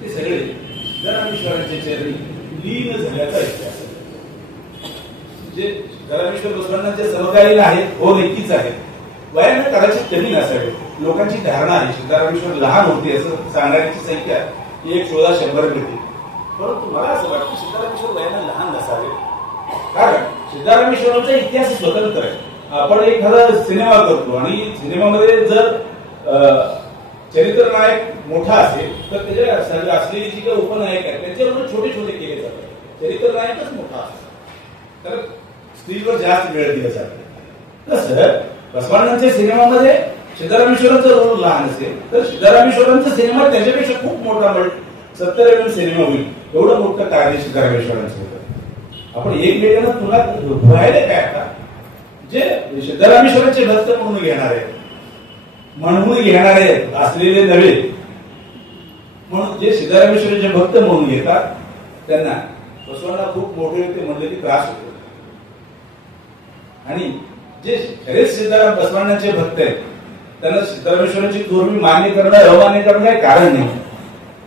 ते सगळे सिद्धरामेश्वरांच्या चरणी लीन झाल्याचा इतिहास. जे सिद्धरामेश्वर बसवांचे समकालीन आहेत हो नक्कीच आहेत. वयाने कदाचित कमी नसावे. लोकांची धारणा आहे सिद्धरामेश्वर लहान होते असं सांगण्याची संख्या 1/100 मिळते. परंतु मला असं वाटतं सिद्धरामेश्वर वयाने लहान नसावे, कारण सिद्धरामेश्वरांचा इतिहास स्वतंत्र आहे. आपण एखादा सिनेमा करतो आणि सिनेमामध्ये जर चरित्र नायक मोठा असेल तर त्याच्या असलेली जी काही उपनायक आहेत त्यांच्यावर छोटे छोटे केले जातात. चरित्र नायकच मोठा असतो तर स्त्रीवर जास्त वेळ दिला जातो. तसं बसवांच्या सिनेमामध्ये सिद्धरामेश्वरांचा रोल लहान असेल तर सिद्धरामेश्वरांचा सिनेमा त्याच्यापेक्षा खूप मोठा 70 mm सिनेमा होईल एवढं मोठं कार्य सिद्धरामेश्वरांचं होतं. आपण एकमेकांना तुला व्हायला काय आता जे सिद्धरामेश्वरांचे भक्त म्हणून घेणारे असलेले नव्हे, म्हणून जे सिद्धरामेश्वरांचे भक्त म्हणून घेतात त्यांना बसवांना खूप मोठे ते म्हणले की त्रास होतो. आणि जे खरेच सिद्धाराम बसवांचे भक्त आहेत त्यांना सिद्धरामेश्वरांची धोरणी मान्य करणं अमान्य करणं काही कारण नाही.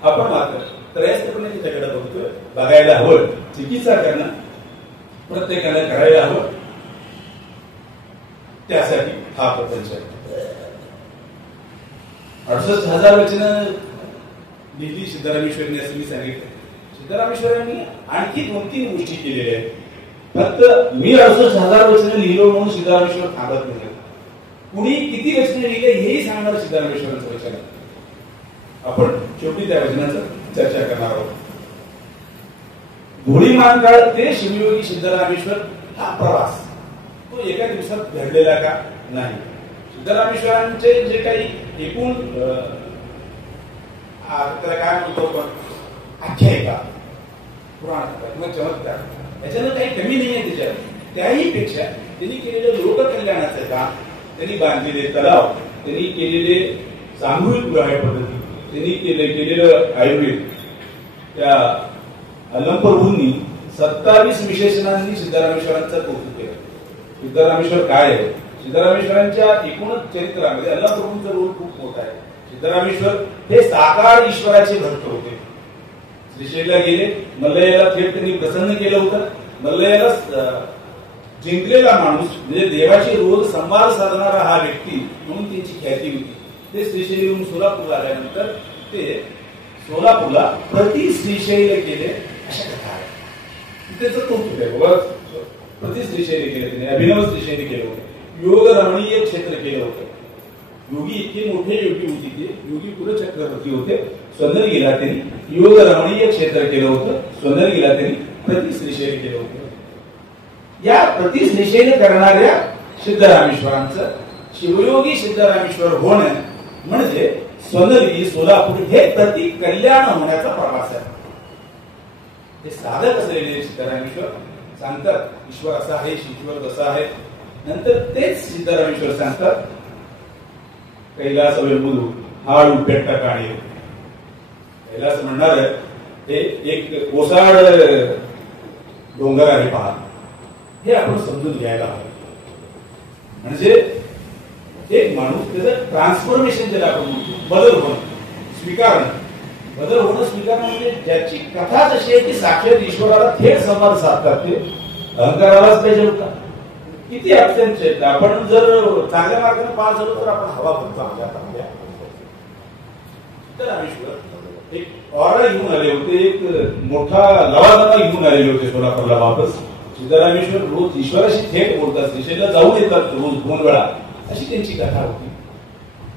आपण मात्र त्रयस्थपणे त्याच्याकडे बघतोय. बघायला हवं, चिकित्सा करणं प्रत्येकाला करायला हवं. त्यासाठी हा प्रपंच आहे. 68,000 वचनं लिहिली सिद्धरामेश्वरांनी असं मी सांगितलं. सिद्धरामेश्वरांनी आणखी 2-3 गोष्टी केलेल्या आहेत. फक्त मी 68,000 वचनं लिहिलो म्हणून सिद्धरामेश्वर थांबत नाही. कुणी किती वचनं लिहिले हेही सांगणार सिद्धरामेश्वरांचं वचन आहे. आपण शेवटी त्या वचनाचं चर्चा करणार आहोत. घोडीमान काळ ते शिवयोगी सिद्धरामेश्वर हा प्रवास तो एका दिवसात घडलेला का नाही. सिद्धरामेश्वरांचे जे काही एकूण काय म्हणतो आपण आख्यायिका पुराण किंवा चमत्कार याच्यानं काही कमी नाही आहे त्याच्यात. त्याही पेक्षा त्यांनी केलेलं लोककल्याणाचं काम, त्यांनी बांधलेले तलाव, त्यांनी केलेले सामूहिक विवाह पद्धती, त्यांनी केलेलं आयुर्वेद, त्या अलंप्रभूंनी 27 विशेषणांनी सिद्धरामेश्वरांचं कौतुक केलं. सिद्धरामेश्वर काय आहे? सिद्धरामेश्वरांच्या एकूणच चरित्रामध्ये अलंप्रभूंचा रोल खूप मोठा आहे. सिद्धरामेश्वर हे साकार ईश्वराचे भक्त होते. श्रीशैलला गेले, मल्लयाला थेट त्यांनी प्रसन्न केलं होतं. मल्लयाला जिंकलेला माणूस म्हणजे देवाशी रोज संवाद साधणारा हा व्यक्ती म्हणून त्यांची ख्याती होती. ते श्रीशैलीहून सोलापूरला आल्यानंतर ते सोलापूरला प्रति श्रीशैल केले अशा कथा आहे. त्याचं कौतुक आहे बाबा. प्रति श्रीशैली केले त्यांनी, अभिनव श्रीशैली केलं होतं. योग रमणीय क्षेत्र केलं होतं. योगी इतके मोठे योगी होते ते योगी कुलचक्रवर्ती होते. स्वंदरगीला त्यांनी योग रमणीय क्षेत्र केलं होतं. स्वंदरगीला त्यांनी प्रति श्रीशैल केलं होतं. या प्रति श्रीशैल करणाऱ्या सिद्धरामेश्वरांचं शिवयोगी सिद्धरामेश्वर होणं म्हणजे स्वंदरगी सोलापूर हे प्रति कल्याण होण्याचा प्रवास आहे. हे साधक असलेले सिद्धरामेश्वर सांगतात ईश्वर असा आहे, ईश्वर कसा आहे. नंतर तेच सिद्धरामेश्वर सांगतात कैलास वेंबुलू हाळू पेट्ट काणी. कैलास म्हणणार हे एक ओसाड डोंगर आहे पहा, हे आपण समजून घ्यायला हवं. म्हणजे एक माणूस त्याचं ट्रान्सफॉर्मेशन ज्याला आपण म्हणतो, बदल होणं, स्वीकारणं. बदल होणं स्वीकारणं म्हणजे ज्याची कथाच अशी आहे की साक्षात ईश्वराला थेट संवाद साधतात. ते अहंकारालाच पाहिजे होता. किती अत्यंत आहेत. आपण जर चांगल्या मार्गाने पास झालो तर आपण हवा बघतो आपल्या आपल्या. सिद्धरामेश्वर एक ऑर्डर घेऊन आले होते, एक मोठा लवाजमा घेऊन आलेले होते सोलापूरला वापस. सिद्धरामेश्वर रोज ईश्वराशी थेट बोलतात, श्रीशैलला जाऊन येतात रोज 2 वेळा, अशी त्यांची कथा होती.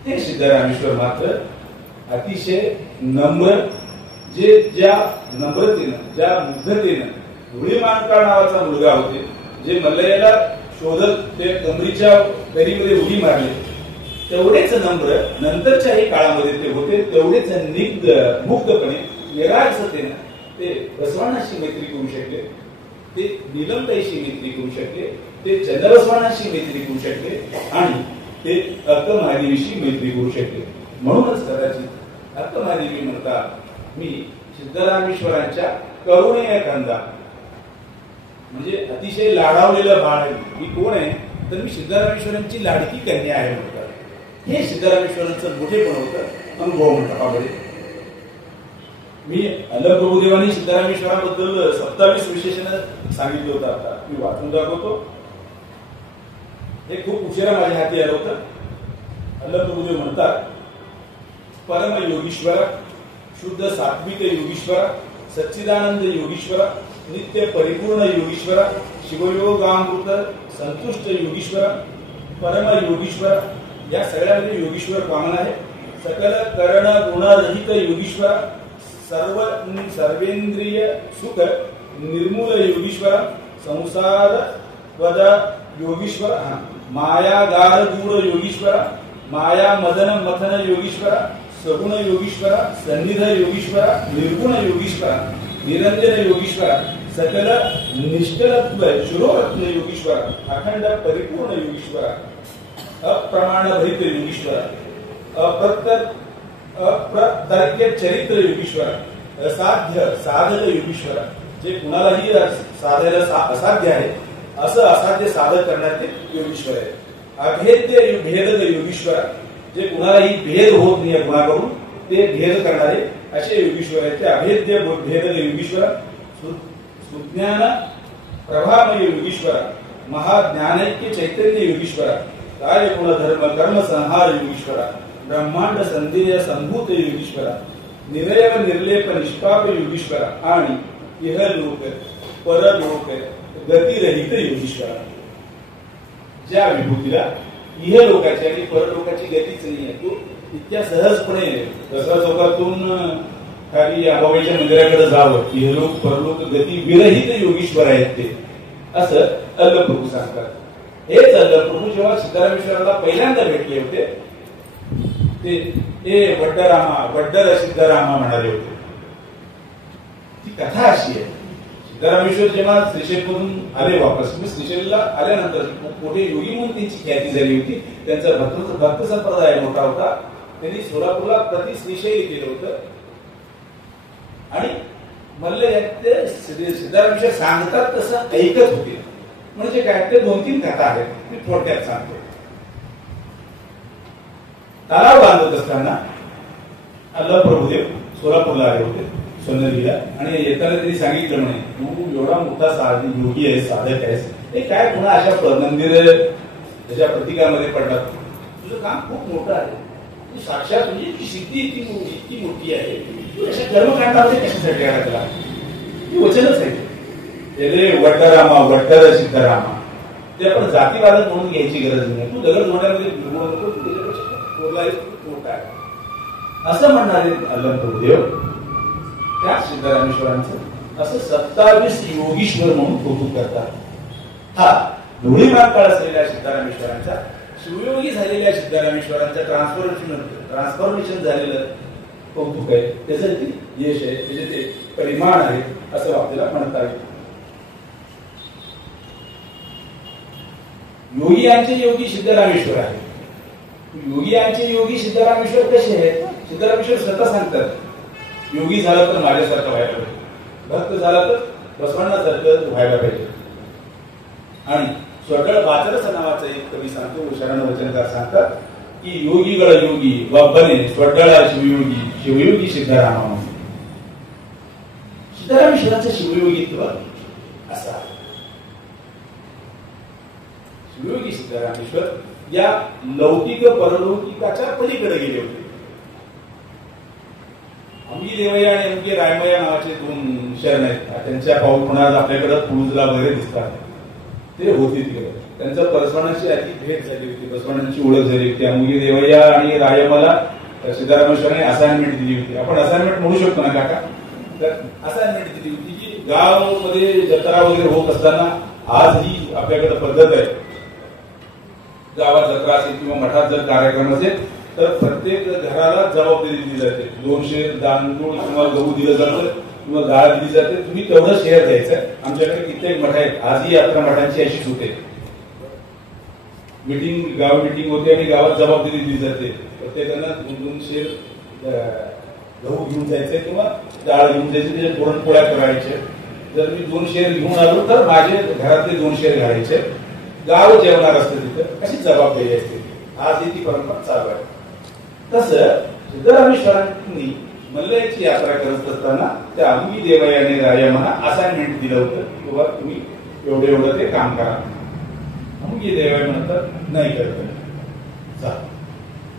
ते सिद्धरामेश्वर मात्र अतिशय नम्र, जे ज्या नम्रतेनं ज्या मुग्धतेनं धुळीमानकाळ नावाचा मुलगा होते जे मल्लयाला शोधत ते कमरीच्या दरीमध्ये उडी मारले तेवढेच नम्र नंतरच्याही काळामध्ये ते होते, तेवढेच मुक्तपणे निरागसतेने ते बसवानाशी मैत्री करू शकले, ते नीलमताईशी मैत्री करू शकले, ते चंद्रबसवानाशी मैत्री करू शकले आणि ते अक्कमहादेवीशी मैत्री करू शकले. म्हणूनच कदाचित अक्कमहादेवी म्हणतात मी सिद्धरामेश्वरांच्या करुणेय कंदा, म्हणजे अतिशय लाडावलेलं बाळ आहे. ही कोण आहे तर मी सिद्धरामेश्वरांची लाडकी कन्या आहे म्हणतात. हे सिद्धरामेश्वरांचं मोठेपण होतं, अनुभव म्हणतात. बाबडे मी अल्लप्रभुदेवानी सिद्धरामेश्वराबद्दल 27 विशेषण सांगितलं होतं. आता मी वाचून दाखवतो. हे खूप उशिरा माझ्या हाती आलं होतं. अल्लप्रभुदेव म्हणतात परम योगीश्वर, शुद्ध सात्विक योगीश्वर, सच्चिदानंद योगीश्वर, नित्य परिपूर्ण योगीश्वर, शिवयोगामृत संतुष्ट योगीश्वर, परम योगीश्वर. या सगळ्यामध्ये योगीश्वर कॉमन आहे. सकल कर्ण गुणरहित योगीश्वर, सर्वेंद्रिय सुख निर्मूल योगीश्वर, संसार वद योगीश्वर, मायागार गूढ योगीश्वर, माया मदन मथन योगीश्वर, सगुण योगीश्वर, सन्निध योगीश्वर, निर्गुण योगीश्वर, निरंजन योगीश्वर, सकल निष्कलत्व शिरोरत्न योगीश्वर, अखंड परिपूर्ण योगीश्वर, अप्रमाण भरित योगीश्वर, अप्रतर्क्य चरित्र योगीश्वर, असाध्य साधक योगीश्वर, जे कुणालाही साधायला असाध्य आहे असं असाध्य साधन करणारे योगीश्वर आहे. अभेद्य भेदक योगीश्वर, जे कुणालाही भेद होत नाही कुणाकडून ते भेद करणारे असे योगीश्वर आहेत. ते अभेद्य भेदक योगीश्वर, सुज्ञान प्रभामय योगीश्वर, महाज्ञानैक्य चैतन्य योगीश्वर, कार्य गुणधर्म कर्म संहार योगीश्वर, ब्रह्मांड संदेय संभूत योगीश्वर, निरयव निर्लेप निष्पाप योगीश्वर आणि इहलोक परलोक गतिरहित योगीश्वर. ज्या विभूतीला इहलोकाची आणि परलोकाची गतीच नाही आहे, तो इतक्या सहजपणे दसरा चौकातून खाली अंबाबाईच्या मंदिराकडे जावं, इहलोक परलोक गती विरहित योगीश्वर आहेत ते, असं अल्लप्रभू सांगतात. हेच अल्लप्रभू जेव्हा सिद्धरामेश्वराला पहिल्यांदा भेटले होते ते वड्डरामा वड्डर सिद्धरामा म्हणाले होते. ती कथा अशी आहे. सिद्धरामेश्वर जेव्हा श्रीशैलमधून आले वापस, मी श्रीशैलला आल्यानंतर मोठे योगी म्हणून त्यांची ख्याती झाली होती. त्यांचा भक्त संप्रदाय मोठा होता. त्यांनी सोलापूरला प्रति श्रीशैल केलं होतं आणि म्हणलं सिद्धरामेश्वर सांगतात तसं ऐकत होते. म्हणजे काय, ते 2-3 कथा आहेत, मी थोडक्यात सांगतो. तलाव बांधत असताना अल्लप्रभुदेव सोलापूरला आले होते सोनेरीला, आणि येताना त्यांनी सांगितलं म्हणे तू एवढा मोठा योगी आहेस, साधक आहेस, हे काय पुन्हा अशा मंदिर त्याच्या प्रतीकामध्ये पडतात, तुझं काम खूप मोठं आहे, तू साक्षात म्हणजे ती सिद्धी इतकी मोठी आहे, तू अशा कर्मकांडामध्ये कशासाठी आला त्याला, ती वचनच आहे. ते वड्डरामा वड्डर सिद्धरामा, ते आपण जातीवादक म्हणून घ्यायची गरज नाही. तू दगड मोठ्यामध्ये मोठा आहे असं म्हणणारे अल्लप्रभुदेव त्या सिद्धरामेश्वरांचं असं 27 योगीश्वर म्हणून कौतुक करतात. हा धुळीमार काळ असलेल्या सिद्धरामेश्वरांचा, शिवयोगी झालेल्या सिद्धरामेश्वरांचा ट्रान्सफॉर्मेशन झालेलं कौतुक आहे. त्याचं ते यश आहे, त्याचे ते परिमाण आहे असं आपल्याला म्हणता येईल. योगी यांचे योगी सिद्धरामेश्वर आहे. योगी यांचे योगी सिद्धरामेश्वर कसे आहेत? सिद्धरामेश्वर स्वतः सांगतात योगी झाला तर माझ्यासारखं व्हायला पाहिजे, भक्त झाला तर बसवण्णासारखं व्हायला पाहिजे. आणि स्वगळ बाचरस नावाचा एक कवी सांगतो, शरण वचनकार सांगतात की योगी गळ योगी व बने स्वगळा शिवयोगी, शिवयोगी सिद्धरामा. सिद्धरामेश्वरांचं शिवयोगित्व असं आहे. शिवयोगी सिद्धरामेश्वर या लौकिक परलौकिकाच्या पलीकडे गेले होते. अंगी देवया आणि अंगी रायमया नावाचे 2 शरण आहेत. त्यांच्या पाऊल खुणात आपल्याकडे पुरुजला वगैरे दिसतात. ते होते तिकडे. त्यांचं बसवण्णाची आधी भेट झाली होती, बसवण्णाची ओळख झाली होती. अंगी देवया आणि रायमला सिद्धरामेश्वरांनी असाइनमेंट दिली होती. आपण असाइनमेंट म्हणू शकतो ना काका? तर असाइनमेंट दिली होती की गावामध्ये जत्रा वगैरे होत असताना आज ही आपल्याकडे पद्धत आहे गावात जत्रा असेल किंवा मठात जर कार्यक्रम असेल तर प्रत्येक घराला जबाबदारी दिली जाते. 200 तांदूळ किंवा गहू दिलं जातं किंवा डाळ दिली जाते. तुम्ही तेवढं शेअर द्यायचं. आमच्याकडे कित्येक मठ आहेत. आजही यात्रा मठांची अशीच होते. गाव मिटिंग होते आणि गावात जबाबदारी दिली जाते. प्रत्येकानं 2-2 शेअर गहू घेऊन जायचे किंवा डाळ घेऊन जायचे. त्याच्या पुरणपोळ्या करायचे. जर मी 2 शेअर घेऊन आलो तर माझे घरातले 2 शेअर घालायचे. गाव जेवणार असतं तिथं. अशी जबाबदारी असते. आज ती परंपरा चालू आहे. तसं सिद्धरामेश्वरांनी मल्ल्याची यात्रा करत असताना त्या अमुगी देवयाने राया म्हणा असाइनमेंट दिलं होतं किंवा तुम्ही एवढं ते काम करा. अमुगी देवाय म्हणतात नाही करत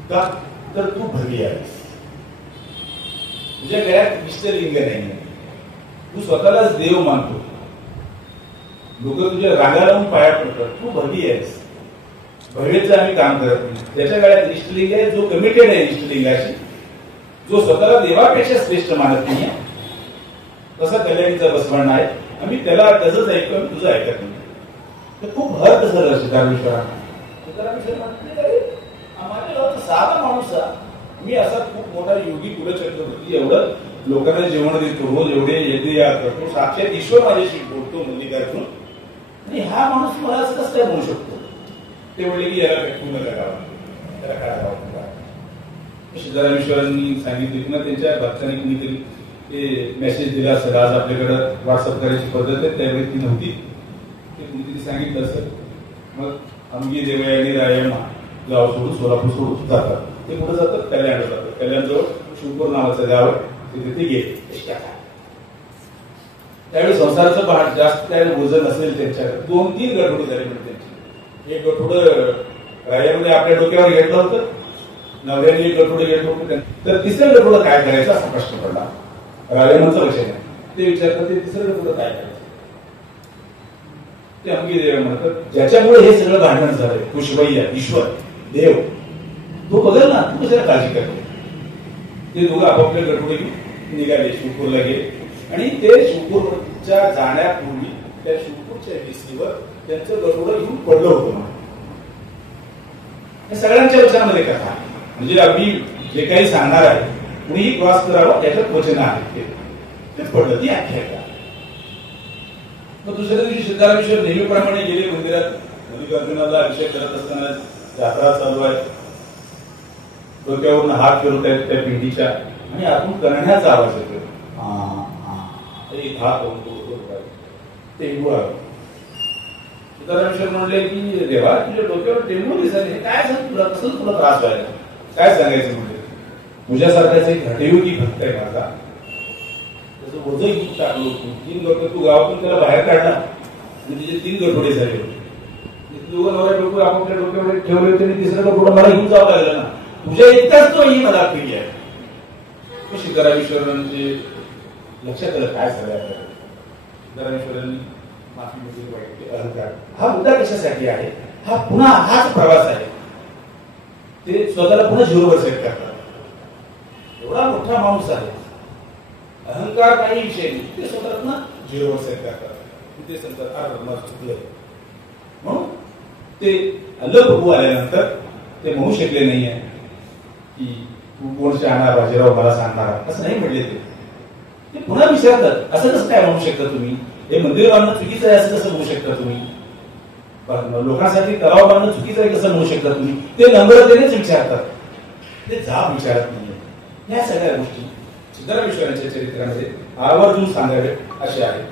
का तर तू भरली आहेस. तुझ्या गळ्यात इष्टलिंग नाही. तू स्वतःलाच देव मानतो. लोक तुझ्या रागा लावून पाया पडतात. तू भरली आहेस. भव्यचं आम्ही काम करत नाही. त्याच्या गळ्यात इष्टलिंग आहे जो कमिटेड आहे इष्टलिंगाशी, जो स्वतःला देवापेक्षा श्रेष्ठ मानत नाही. तसा कल्याणीचा बसवण आहे. आम्ही त्याला त्याचंच ऐकतो. आम्ही तुझं ऐकत नाही. तर खूप हर्ट झालं सिद्धरामेश्वरांना. सिद्धरामेश्वर म्हटले माझ्या गावचा साधा माणूस मी असा खूप मोठा योगी कुलचक्रवर्ती एवढं लोकांना जेवण देतो. रोज एवढे यज्ञयाग करतो. साक्षात ईश्वर माझ्याशी बोलतो मल्लिकार्जुन. आणि हा माणूस मला असं कसं काय म्हणू शकतो. ते म्हणले की याला भेटू नका गावात. त्याला काय गावात सिद्धरामेश्वरांनी सांगितले की ना त्यांच्या भक्तांनी कुणीतरी ते मेसेज दिला असेल. आज आपल्याकडं व्हॉट्सअप करायची पद्धत आहे. त्यावेळी ती नव्हती. ते कुणीतरी सांगितलं असेल. मग अमुगी देवयानी रायम्मा गाव सोडून सोलापूर सोडून जातात. ते कुठं जातात कल्याणला जातात. कल्याणजवळ शिवपूर नावाचं गाव आहे. तिथे ते गेले. त्यावेळी संसाराचं भाट जास्त त्यावेळी वजन असेल त्यांच्याकडे. 2-3 गठोडे झाले म्हणजे त्यांची. एक गठोडं रायामध्ये आपल्या डोक्यावर घेतलं होतं. नवऱ्याने एक गठोडे घेतलं होतं. तर तिसरं गठोडं काय करायचं असा प्रश्न पडला. रायमाचं वचन आहे. ते विचारतात ते तिसरं गठोडं काय करायचं. ते अमुगी देव म्हणतात ज्याच्यामुळे हे सगळं भांडण झालंय तो शिवय्या ईश्वर देव तो बघल ना. तू कशाला काळजी करते. ते दोघं आपापल्या गठोडे घेऊन निघाले. शिवपूरला गेले आणि ते शिवपूरच्या जाण्यापूर्वी त्या शिवपूरच्या वेशीवर त्यांचं गठोडं घेऊन पडलं होतं. हे सगळ्यांच्या वचनामध्ये कथा म्हणजे अगदी जे काही सांगणार आहे कुणीही क्रॉस करावं त्याच्यात वचन आहे. ते पडलं ती आख्यायिका. मग दुसऱ्या दिवशी सिद्धरामेश्वर नेहमीप्रमाणे गेले मंदिरात. मल्लिकार्जुनाला अभिषेक करत असताना यात्रा चालू आहे. डोक्यावरून हात फिरवत आहेत त्या पिंडीच्या आणि आतून करण्याचा आवाज येतो. एक हात टेंबू आहे. सिद्धरामेश्वर म्हणले की देवा तुझ्या डोक्यावर टेंबू दिसायला काय सांग तुला कसं तुला त्रास व्हायला काय सांगायचं म्हणले. तुझ्यासारख्याच एक हठयोगी भक्त आहे माझा. त्याचं ओझं घेऊन टाकलो. 3 गठोडे तू गावातून त्याला बाहेर काढला आणि तिचे 3 गठोडे झाले. दोघं नवऱ्या डोकं आपापल्या डोक्यावर ठेवले होते आणि तिसरं गठोडं मला घेऊन जावं लागलं ना. तुझ्या इतकाच तो ही मला प्रिय आहे. सिद्धरामेश्वरांचे लक्षात आलं काय झालं. सिद्धरामेश्वरांनी माफी मागितली. अहंकार हा मुद्दा कशासाठी आहे. हा पुन्हा हाच प्रवास आहे. ते स्वतःला पुन्हा झिरोवर सेट करतात. एवढा मोठा माणूस आहे. अहंकार काही विषय नाही. ते स्वतःला झिरोवर सेट करतात. ते सांगतात चुकलं म्हणून ते अलग बघू आल्यानंतर ते म्हणू शकले नाहीये की तू कोण शहाणा बाजीराव मला सांगणार असं नाही म्हटले. ते पुन्हा विचारतात असं कसं काय म्हणू शकता तुम्ही. हे मंदिर बांधणं चुकीचं आहे असं कसं म्हणू शकता तुम्ही. लोकांसाठी तलाव बांधणं चुकीचं आहे कसं म्हणू शकता तुम्ही. ते नम्रतेनेच विचारतात. ते जाब विचारत नाहीये. या सगळ्या गोष्टी सिद्धरामेश्वरांच्या चरित्रामध्ये आवर्जून सांगावे असे आहे.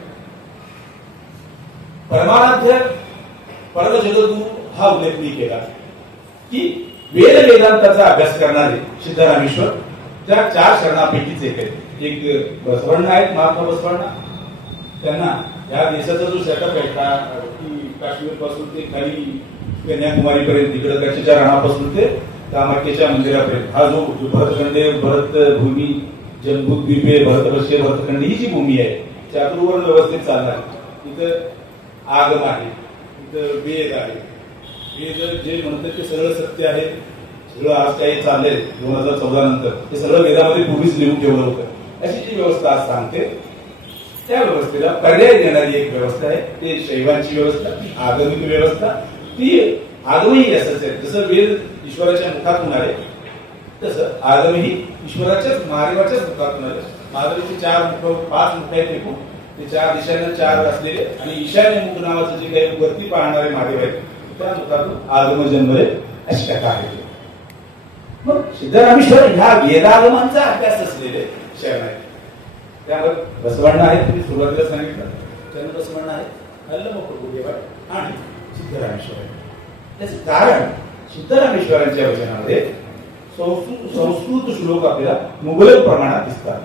परमाराध्य परमजगद्गुरु हा उल्लेख मी केला की वेद वेदांताचा अभ्यास करणारे सिद्धरामेश्वर त्या 4 शरणापैकीच एक आहेत. एक बसवण्ण आहेत महात्मा बसवण्ण. त्यांना या देशाचा जो सेटअप आहे की काश्मीर पासून ते खाली कन्याकुमारी पर्यंत तिकडे कच्छच्या रणापासून ते कामाख्याच्या मंदिरापर्यंत हा जो भरतखंड भरतभूमी जम्बूद्वीपे भरतवर्षीय भरतखंड ही जी भूमी आहे चातुर्वर्ण व्यवस्थित चालणार. इथं आगम आहे. इथं वेद आहे. वेद जे म्हणतात ते सगळं सत्य आहे. सगळं आज काही चाललंय 2014 नंतर ते सगळं वेदामध्ये पूर्वीच लिहून ठेवलं होतं. अशी जी व्यवस्था आज सांगते त्या व्यवस्थेला पर्याय देणारी एक व्यवस्था आहे. ते शैवांची व्यवस्था ती आगमिक व्यवस्था ती आगमही असंच आहे. जसं वेद ईश्वराच्या मुखातून आले तसं आगमही ईश्वराच्याच महादेवाच्याच मुखातून आले. महादेवाचे 5 मुख आहेत एकूण. ते 4 दिशांना 4 असलेले आणि ईशान्य मुख नावाचं जे काही वरती पाहणारे महादेव आहेत त्या मुखातून आगम जन्मले अशी कथा आहे. मग सिद्धरामेश्वर ह्या वेदागमांचा अभ्यास असलेले शरण आहेत. त्यामध्ये बसवण्णा आहेत, तुम्ही सुरुवातीला सांगितलं चंद्र बसवण्णा आहेत, हल्लम प्रभुदेवा आणि सिद्धरामेश्वर आहे. त्याचं कारण सिद्धरामेश्वरांच्या वचनामध्ये संस्कृत श्लोक आपल्याला मुबलक प्रमाणात दिसतात.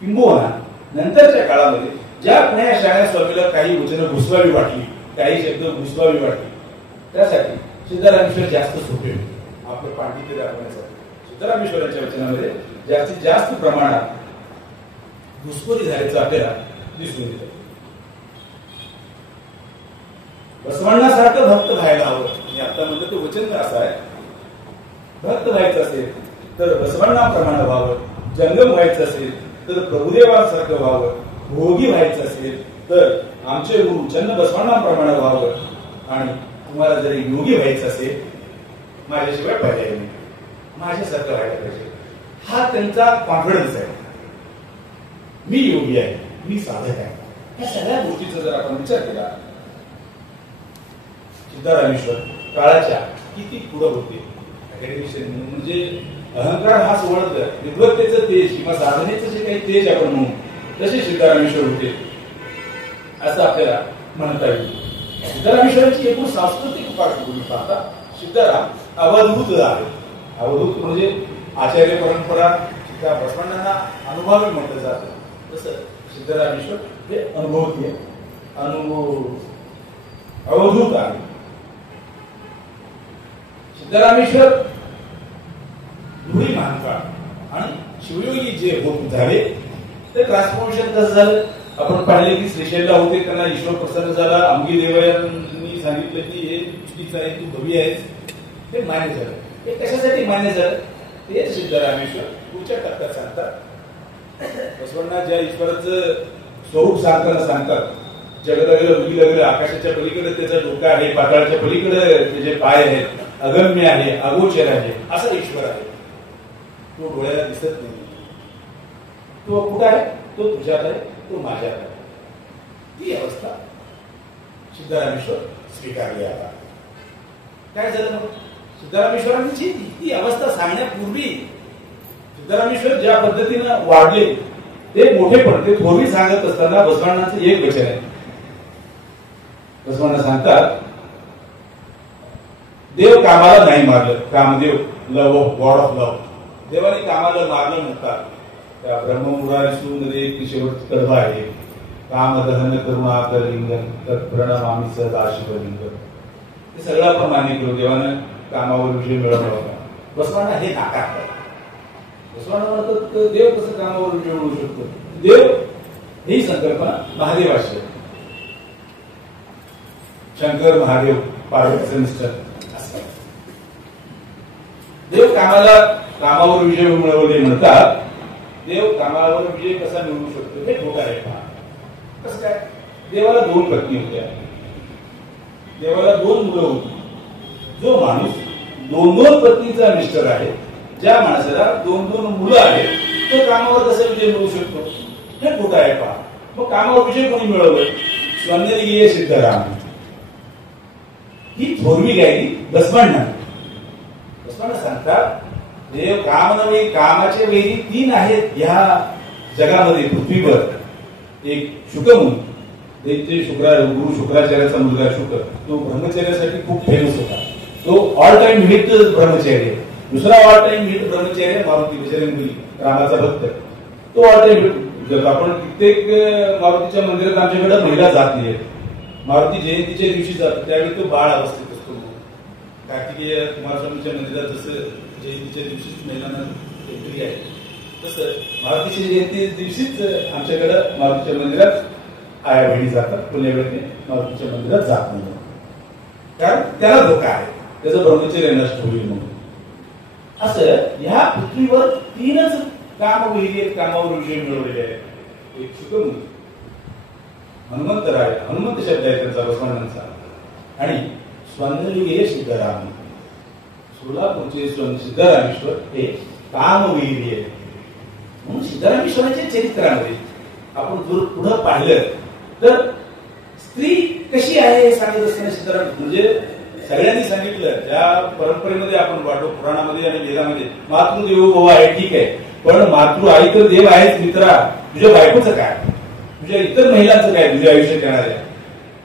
किंबहुना नंतरच्या काळामध्ये ज्या पुण्या शाळा स्वामीला काही वचनं घुसवावी वाटली, काही शब्द घुसवावी वाटली, त्यासाठी सिद्धरामेश्वर जास्त सोपे होते आपलं पांडित्य दाखवण्यासाठी. सिद्धरामेश्वरांच्या वचनामध्ये जास्तीत जास्त प्रमाणात घुसखोरी झाल्याचं आपल्याला दिसून येतं. बसवण्णासारखं भक्त व्हायला हवं. मी आता म्हणलं ते वचन असं आहे, भक्त व्हायचं असेल तर बसवण्णाप्रमाणे व्हावं, जंगम व्हायचं असेल तर प्रभुदेवासारखं व्हावं, भोगी व्हायचं असेल तर आमचे गुरु चन्न बसवण्णाप्रमाणे व्हावं, आणि तुम्हाला जरी योगी व्हायचं असेल माझ्याशिवाय पर्याय नाही, माझ्यासारखं व्हायला पाहिजे. हा त्यांचा कॉन्फिडन्स आहे. मी योगी आहे, मी साधक आहे. या सगळ्या गोष्टीचा जर आपण विचार केला, सिद्धरामेश्वर काळाच्या किती पुढे होते. अकॅडमिशियन म्हणजे अहंकार हा सोडत विद्वत्तेचं तेज किंवा साधनेचं जे काही तेज आपण म्हणू तसे सिद्धरामेश्वर होते असं आपल्याला म्हणता येईल. सिद्धरामेश्वराची एकूण सांस्कृतिक पार्श्वभूमी पाहता सिद्धराम अवधूत आहे. अवधूत म्हणजे आचार्य परंपरा त्या बसवण्णांना अनुभवी म्हटलं जातं. तसं सिद्धरामेश्वर हे अनुभवतीय अवधूत आहे. सिद्धरामेश्वर धुळी महाकाळ आणि शिवयोगी जे होत झाले ते ट्रान्सफॉर्मेशन कसं झालं आपण पाहिले की श्रीशैलला होते, त्यांना ईश्वर प्रसन्न झाला. अंगी देवयांनी सांगितलं की हे चुकीचं आहे, तू भवी आहेस. ते मान्य झालं. हे कशासाठी मान्य झालं ते सिद्धरामेश्वर पुढच्या टप्प्यात सांगतात. बसवण्णा ज्या ईश्वराचं स्वरूप सांगतात, जगदगल उगीलगल आकाशाच्या पलीकडे त्याचा डोका आहे, पाताळाच्या पलीकडे त्याचे पाय आहेत, अगम्य आहे, अगोचर आहे, असा ईश्वर आहे. तो डोळ्याला दिसत नाही. तो कुठं आहे? तो तुझ्यात आहे, तो माझ्यात आहे. ती अवस्था सिद्धरामेश्वर स्वीकारली. आता काय झालं? सिद्धरामेश्वरांची ती अवस्था सांगण्यापूर्वी सिद्धरामेश्वर ज्या पद्धतीनं वाढले ते मोठे पडते थोरवी सांगत असताना बसवण्णाचं एक वचन आहे. बसवण्णा सांगतात, देव कामाला नाही मारलं. कामदेव, लव, गॉड ऑफ लव, देवाने कामाला मारलं म्हणतात. त्या ब्रह्ममुरारी शेवट कडवा आहे. कामदहन करुणाकर लिंगन तत्प्रणम आम्ही सदा शिवलिंग. हे सगळं आपण मान्य करू. देवानं कामावर विजय मिळवला होता. बसवण्णा हे नाकारतात. बसवण्णा म्हणतात देव कसं कामावर विजय मिळवू शकतो? देव ही संकल्पना महादेवाशी. शंकर महादेव पार्वतीचं मिस्टर असं. देव कामावर विजय मिळवले म्हणतात. देव कामावर विजय कसा मिळवू शकतो हे खोटं आहे. कसं काय? देवाला 2 पत्नी होत्या, देवाला 2 मुलं होती. जो माणूस 2 पत्नीचा मिस्टर आहे, ज्या माणसाला 2 मुलं आहेत, तो कामावर कसा विजय मिळवू शकतो? हे खोटं आहे. पहा, मग कामावर विजय कोणी मिळवलं? स्वनेली सिद्धराम. ही थोरवी गायली बसवण्णा. बसवण्णा सांगतात देव काम नव्हे, कामाचे वैरी 3 आहेत ह्या जगामध्ये, पृथ्वीवर. एक शुकमुनी, ते गुरु शुक्राचार्याचा मुलगा शुक्र, तो ब्रह्मचर्यासाठी खूप फेमस होता. तो ऑल टाइम हिट ब्रह्मचार्य. दुसरा all time hit ब्रह्मचार्य Maruti Bajrangbali, रामाचा भक्त. तो ऑल टाइम हिट. आपण कित्येक मारुतीच्या मंदिरात आमच्याकडे महिला जात नाहीत. मारुती जयंतीच्या दिवशी जातो त्यावेळी तो बाळ अवस्थेत असतो. कार्तिकेय कुमारस्वामीच्या मंदिरात जसं जयंतीच्या दिवशीच महिलांना एंट्री आहे, तसं मारुतीच्या जयंती दिवशीच आमच्याकडं मारुतीच्या मंदिरात आया बहिणी जातात. पुण्या वेळेने मारुतीच्या मंदिरात जात नाही, कारण त्याला धोका आहे, त्याचं ब्रह्मचर्य नष्ट होईल म्हणून. असं ह्या पृथ्वीवर 3च कामविहिरी आहेत, कामावर विजय मिळवलेले आहेत. एक शुकमुनी, हनुमंतराय, हनुमंत शब्द आहे त्यांचा बसवण्णांचा, आणि स्वंदली गेले सिद्धराम. सोलापूरचे सिद्धरामेश्वर हे कामवीर आहे. म्हणून सिद्धरामेश्वरांच्या चरित्रामध्ये आपण जर पुढे पाहिलं तर स्त्री कशी आहे हे सांगत असताना सिद्धराम म्हणजे सगळ्यांनी सांगितलं. ज्या परंपरेमध्ये आपण वाटतो पुराणामध्ये आणि वेदामध्ये मातृदेवो भव आहे, ठीक आहे, पण मातृ आई तर देव आहेच. मित्रा, तुझ्या बायकोचं काय, तुझ्या इतर महिलांचं काय, तुझ्या आयुष्यात येणाऱ्या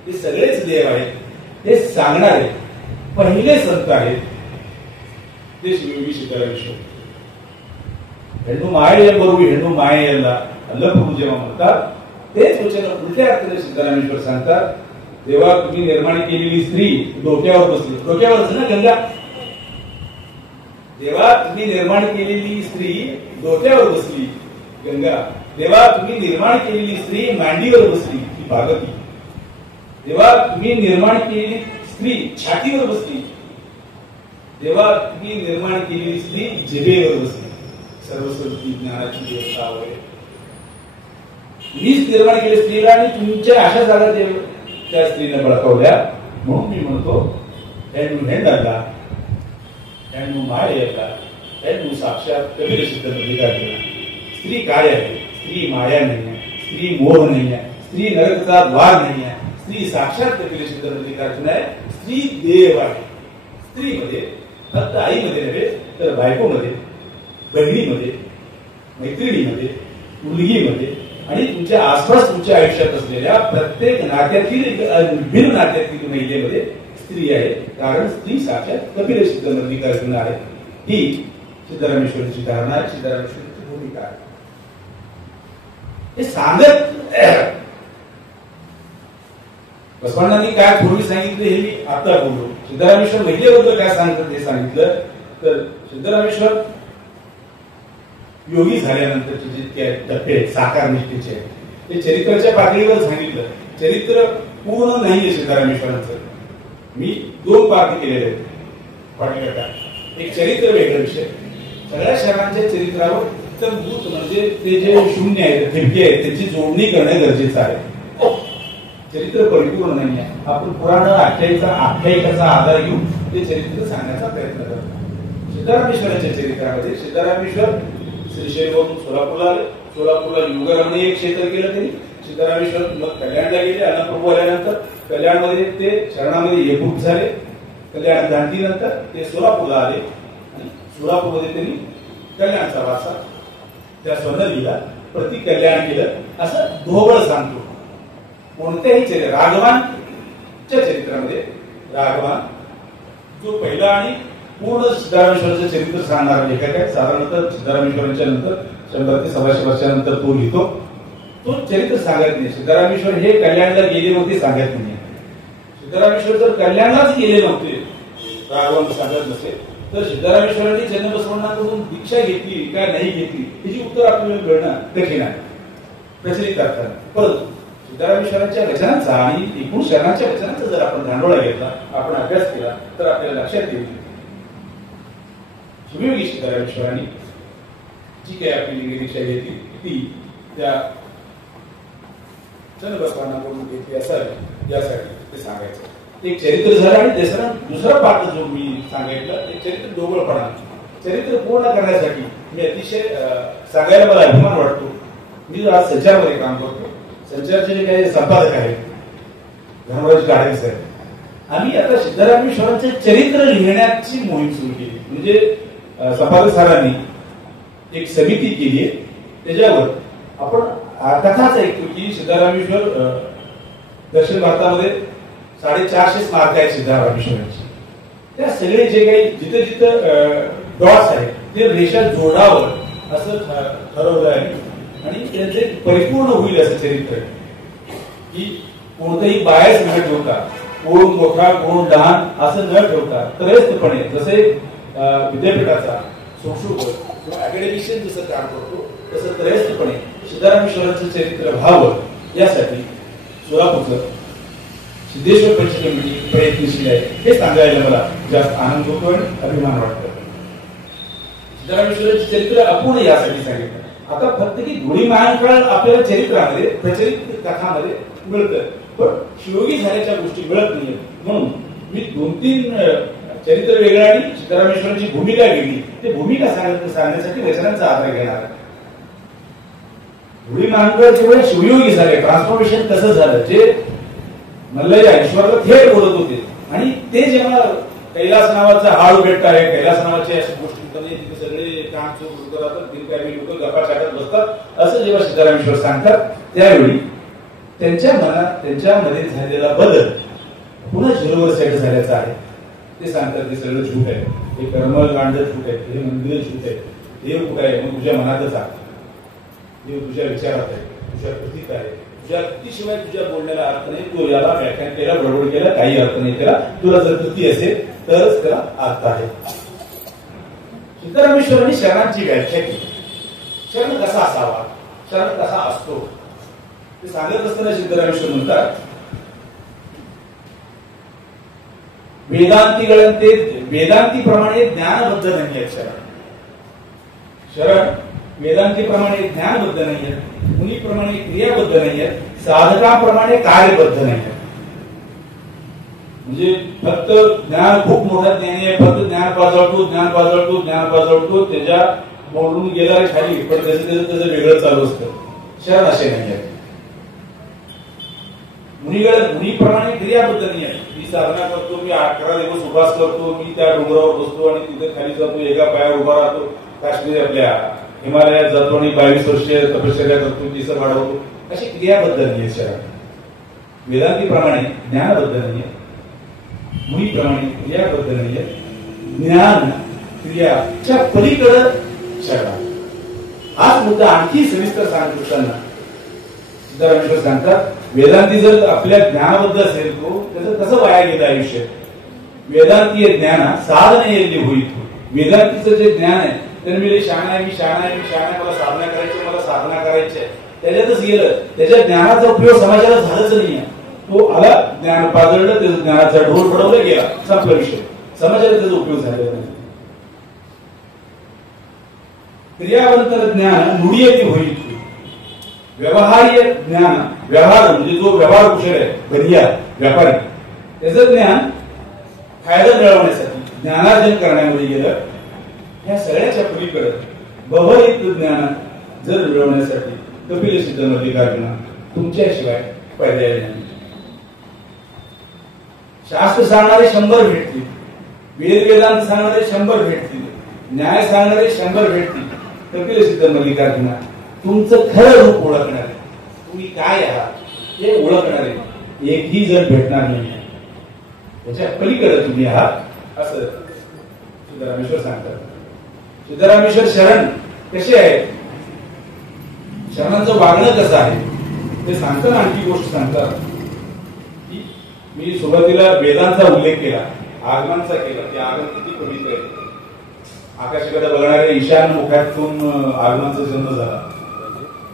हे सगळेच देव आहेत. हे सांगणारे पहिले संत आहेत ते शिवयोगी सिद्धरामेश्वर. हेणू माये बरोबर हेणू मायेला अल्लप्रभू जेव्हा म्हणतात तेच वचन उलट्या अर्थाने सिद्धरामेश्वर सांगतात. तेव्हा तुम्ही निर्माण केलेली स्त्री डोक्यावर बसली, डोक्यावरच ना गंगा. तेव्हा तुम्ही निर्माण केलेली स्त्री डोक्यावर बसली गंगा. तेव्हा तुम्ही निर्माण केलेली स्त्री मांडीवर बसली ती पार्वती. तेव्हा तुम्ही निर्माण केलेली स्त्री छातीवर बसली. तेव्हा तुम्ही निर्माण केलेली स्त्री जिभेवर बसली. सर्वस्वरूपी ज्ञानाची देवता वगैरे मीच निर्माण केली स्त्रीला आणि तुमच्या अशा जागा त्या स्त्रीने बळकावल्या. म्हणून मी म्हणतो हेणू हेंडाला हेणू मायेला हेणू साक्षात कबीर सिद्ध मल्लिका गेला. स्त्री काय आहे? स्त्री माया नाही आहे, स्त्री मोह नाही आहे, स्त्री नरकचा द्वार नाही आहे, स्त्री साक्षात कबीर सिद्ध मल्लिकार्जुन आहे. स्त्री देव आहे. स्त्रीमध्ये फक्त आईमध्ये नव्हे तर बायकोमध्ये, बहिणीमध्ये, मैत्रिणीमध्ये, मुलगीमध्ये आणि तुमच्या आसपास तुमच्या आयुष्यात असलेल्या प्रत्येक नात्यातील भिन्न नात्यातील महिलेमध्ये स्त्री आहे. कारण स्त्री साक्षात कबीर सिद्ध मल्लिकार्जुन आहे. ही सिद्धरामेश्वरांची धारणा आहे, सिद्धरामेश्वरांची भूमिका आहे. हे सांगत बसवण्णांनी काय पूर्वी सांगितलं हे मी आता बोललो. सिद्धरामेश्वर महिलेबद्दल काय सांगतात हे सांगितलं तर सिद्धरामेश्वर योगी झाल्यानंतरचे जितके टप्पे साकार निष्ठेचे ते चरित्राच्या पातळीवर सांगितलं. चरित्र पूर्ण नाहीये सिद्धरामेश्वरांचं. मी 2 पार्ट केलेले आहेत पाठीगटा. एक चरित्र वेगळा विषय. सगळ्या शहरांच्या चरित्रावर उत्तम भूत म्हणजे ते जे शून्य आहेत, ठिपके आहेत, त्याची जोडणी करणे गरजेचं आहे. चरित्र परिपूर्ण नाही आहे. आपण पुराण आख्यायिकाचा आधार घेऊन ते चरित्र सांगण्याचा प्रयत्न करतो. सिद्धरामेश्वरांच्या चरित्रामध्ये सिद्धरामेश्वर श्रीशैलवरून सोलापूरला आले. सोलापूरला युगरमणे एक क्षेत्र केलं त्यांनी. सिद्धरामेश्वर मग कल्याणला गेले. अनप्रभू आल्यानंतर कल्याणमध्ये ते शरणामध्ये एकूट झाले. कल्याण क्रांतीनंतर ते सोलापूरला आले आणि सोलापूरमध्ये त्यांनी कल्याणचा वारसा त्या स्वनलीला प्रति कल्याण केलं असं ढोबळ सांगतो. कोणत्याही चरित्र राघवांच्या चरित्रामध्ये राघवान जो पहिला आणि पूर्ण सिद्धरामेश्वराचं चरित्र सांगणारा लेखक आहे. साधारणतः सिद्धरामेश्वरांच्या नंतर 100 ते 125 वर्षानंतर तो लिहितो. तो चरित्र सांगत नाही. सिद्धरामेश्वर हे कल्याणला गेले होते सांगत नाही. सिद्धरामेश्वर जर कल्याणलाच गेले नव्हते, राघवान सांगत नसेल, तर सिद्धरामेश्वरांनी चन्नबसवण्णाकडून दीक्षा घेतली का नाही घेतली त्याची उत्तर आपल्याला मिळणं कठीण आहे प्रचलित असताना. परंतु सिद्धरामेश्वरांच्या वचनांचा आणि एकूण शरणांच्या वचनांचा जर आपण धांडोळा घेतला, आपण अभ्यास केला तर आपल्याला लक्षात येईल शिवयोगी सिद्धरामेश्वरांनी जी काही आपली दीक्षा घेतली ती त्या चन्नबसवण्णाकडून घेतली असावी यासाठी ते सांगायचं. एक चरित्र झालं आणि दुसरा पाठ जो मी सांगितलं ते चरित्र ढोबळपणा. चरित्र पूर्ण करण्यासाठी मी अतिशय सांगायला मला अभिमान वाटतो. मी आज संचारमध्ये काम करतो. संचारचे जे काही संपादक आहेत धर्मराज गाडगे सर, आम्ही आता सिद्धरामेश्वरांचे चरित्र लिहिण्याची मोहीम सुरू केली. म्हणजे संपादक सरांनी एक समिती केली आहे. त्याच्यावर आपण कथाच ऐकतो की सिद्धरामेश्वर दक्षिण भारतामध्ये 450 स्मारक आहेत सिद्धरामेश्वरांची. त्या सगळे जे काही जिथं जिथं डॉट्स आहेत ते रेषा जोडावं असं ठरवलं आहे आणि त्याचे परिपूर्ण होईल असं चरित्र की कोणतंही बायस न ठेवता, कोण मोठा कोण लहान असं न ठेवता त्रयस्थपणे जसे विद्यापीठाचा शिक्षक किंवा अकॅडमिशियन जसं काम करतो तसं त्रयस्थपणे सिद्धरामेश्वरांचं चरित्र व्हावं यासाठी सोलापूरचं सिद्धेश्वर पंच कमिटी प्रयत्नशील आहे. हे सांगायला मला जास्त आनंद होतो आणि अभिमान वाटतो. सिद्धरामेश्वरांचे चरित्र अपूर्ण यासाठी सांगितलं. आता फक्त की धुळी महाकाळ आपल्याला चरित्रामध्ये प्रचलित कथामध्ये मिळतं, पण शिवयोगी झाल्याच्या गोष्टी मिळत नाहीये. म्हणून मी 2-3 चरित्र वेगळं आणि सिद्धरामेश्वरांची भूमिका वेगळी, ते भूमिका सांगण्यासाठी वचनांचा आधार घेणार. धुळी मानकर जेवढे शिवयोगी झाले, ट्रान्सफॉर्मेशन कसं झालं, जे मल्लया ईश्वराला थेट बोलत होते, आणि ते जेव्हा कैलास नावाचा हाळू बेट आहे, कैलास नावाची अशा गोष्टी तिथे सगळे काम सुरू करतात, काही लोक गप्पा चाटत बसतात, असं जेव्हा सिद्धरामेश्वर सांगतात त्यावेळी त्यांच्या मनात, त्यांच्यामध्ये झालेला बदल पुन्हा झिरोवर सेट झाल्याचा आहे. ते सांगतात ते सगळं झूट आहे, हे कर्मकांड झूट आहे, हे मंदिर झूट आहे, देव कुठे आहे, मग तुझ्या मनातच आहे, देव तुझ्या विचारात आहे, तुझ्या कृतीत आहे, तुझ्या कृतीशिवाय तुझ्या बोलण्याला अर्थ नाही. तू याला व्याख्यान केला, बडबड केला, काही अर्थ नाही त्याला. तुला जर कृती असेल तरच त्याला अर्थ आहे. सिद्धरामेश्वरांनी शरणांची व्याख्या केली. शरण कसा असावा, शरण कसा असतो ते सांगत असताना सिद्धरामेश्वर म्हणतात, वेदांतीप्रमाणे ज्ञानबद्ध नाही आहेत शरण. शरण वेदांतीप्रमाणे ज्ञानबद्ध नाही आहेत, मुनीप्रमाणे क्रियाबद्ध नाही आहेत, साधकांप्रमाणे कार्यबद्ध नाही आहेत. म्हणजे फक्त ज्ञान खूप मोठा ज्ञानी आहे, फक्त ज्ञान पाजळतो, त्याच्या बोलून गेला खाली, पण त्याचं वेगळं चालू असतं. शरण असे नाही आहेत. मुनीप्रमाणे क्रियाबद्ध नाही आहे. मी साधना करतो, मी 11 दिवस उपास करतो, मी त्या डोंगरावर बसतो आणि तिथे खाली जातो, एका पायावर उभा राहतो, काश्मीर आपल्या हिमालयात जातो आणि 22 वर्षे तपश्चर्या करतो, केस वाढवतो, अशी क्रियाबद्ध नाहीये शरण. वेदांतीप्रमाणे ज्ञानबद्ध नाहीये, मुनीप्रमाणे क्रियाबद्ध नाहीये, ज्ञान क्रियाच्या पलीकडे शरण. हाच मुद्दा आणखी सविस्तर सांगत असताना सिद्धरामेश्वर सांगतात, वेदांती जर आपल्या ज्ञानाबद्ध असेल, तो त्याचं कसं वाया गेलं आयुष्य. वेदांतीय ज्ञान साधने येल्ली होईल. वेदांतीचं जे ज्ञान आहे तर मी शहाणा आहे, मला साधना करायची आहे, त्याच्यातच गेलं. त्याच्या ज्ञानाचा उपयोग समाजाला झालाच नाहीये. तो आला, ज्ञान पाजळलं, त्याचा ज्ञानाचा ढोल पडवला गेला, संपला विषय. समाजाला त्याचा उपयोग झालेला नाही. क्रियावंतर ज्ञान नुडियेती होईल. व्यवहार्य ज्ञान, व्यवहार म्हणजे जो व्यवहार कुशल आहे, बनिया व्यापारी, त्याचं ज्ञान फायदा मिळवण्यासाठी, ज्ञानार्जन करण्यामध्ये गेलं. ह्या सगळ्याच्या पलीकडे बहरित ज्ञान जर मिळवण्यासाठी कपिल सिद्ध मल्लिकार्जुना तुमच्याशिवाय पर्याय नाही. शास्त्र सांगणारे 100 भेटतील, वेदांत सांगणारे 100 भेटतील, न्याय सांगणारे 100 भेटतील. कपिल सिद्ध मल्लिकार्जुना तुमचं खरं रूप ओळखणार आहे, तुम्ही काय आहात हे ओळखणार आहे, एकही जण भेटणार नाही. त्याच्या पलीकडे तुम्ही आहात असं सिद्धरामेश्वर सांगतात. सिद्धरामेश्वर शरण कसे आहे, शरणांचं वागणं कसं आहे ते सांगताना आणखी गोष्ट सांगतात. की मी सुरुवातीला वेदांचा उल्लेख केला, आगमनचा केला. ते आगमन किती पवित्र आहे. आकाशाकडे बघणाऱ्या ईशान मुखातून आगमनचा जन्म झाला.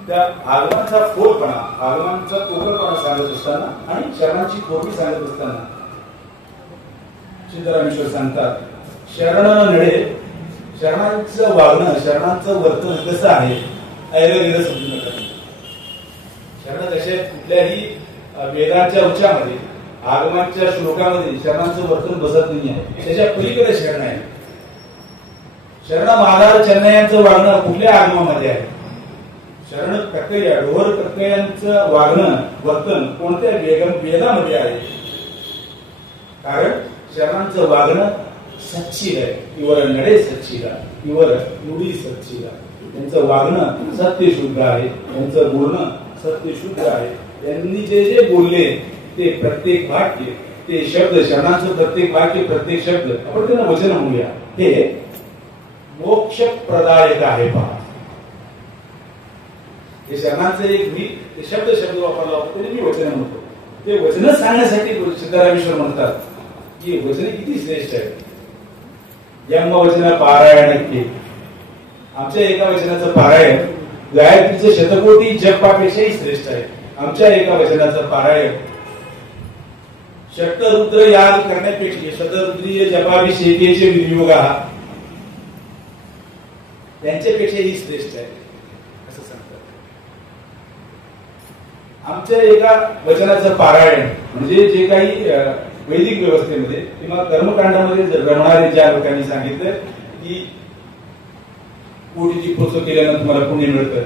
त्या आगमनाचा फोलपणा, आगमनाचा तोकरपणा सांगत असताना आणि शरणांची थोडी सांगत असताना सिद्धरामेश्वर सांगतात, शरण नडे, शरणांचं वागणं, शरणांचं वर्तन कसं आहे ऐरगैर समजू नका. शरण कसे कुठल्याही वेदांच्या उच्चामध्ये, आगमांच्या श्लोकामध्ये शरणांचं वर्तन बसत नाही आहे. त्याच्या पलीकडे शरण आहे. शरण माधार चेन्नयांचं वागणं कुठल्या आगमामध्ये आहे. शरण प्रक्रिया, डोहर प्रक्रियांचं वागणं, वर्तन कोणत्या वेदामध्ये आहे. कारण शरणांचं वागणं सच्चिल आहे. इवर नडे सच्चिला, इवर नुडी सच्चिला. त्यांचं वागणं सत्यशुद्ध आहे, त्यांचं बोलणं सत्यशुद्ध आहे. त्यांनी जे जे बोलले ते प्रत्येक वाक्य, ते शब्द, शरणांचं प्रत्येक वाक्य, प्रत्येक शब्द आपण त्यांना वचन म्हणूया, हे मोक्ष प्रदायक आहे. पहा, हे शरणांचं एक मी शब्द वापरला होता तरी मी वचन म्हणतो. ते वचन सांगण्यासाठी सिद्धरामेश्वर म्हणतात की वचने किती श्रेष्ठ आहे. यम वचन पारायण के, आमच्या एका वचनाचं पारायण गायत्रीचं शतकोटी जपापेक्षाही श्रेष्ठ आहे. आमच्या एका वचनाचं पारायण षट्रुद्र याग करण्यापेक्षा, शतरुद्रीय जपाभिषेकेचे विनियोग त्यांच्यापेक्षाही श्रेष्ठ आहे असं सांगतात. आमच्या एका वचनाचं पारायण म्हणजे जे काही वैदिक व्यवस्थेमध्ये किंवा कर्मकांडामध्ये रमणारे ज्या लोकांनी सांगितलं की कोटीची पोच केल्यानंतर तुम्हाला पुण्य मिळतं,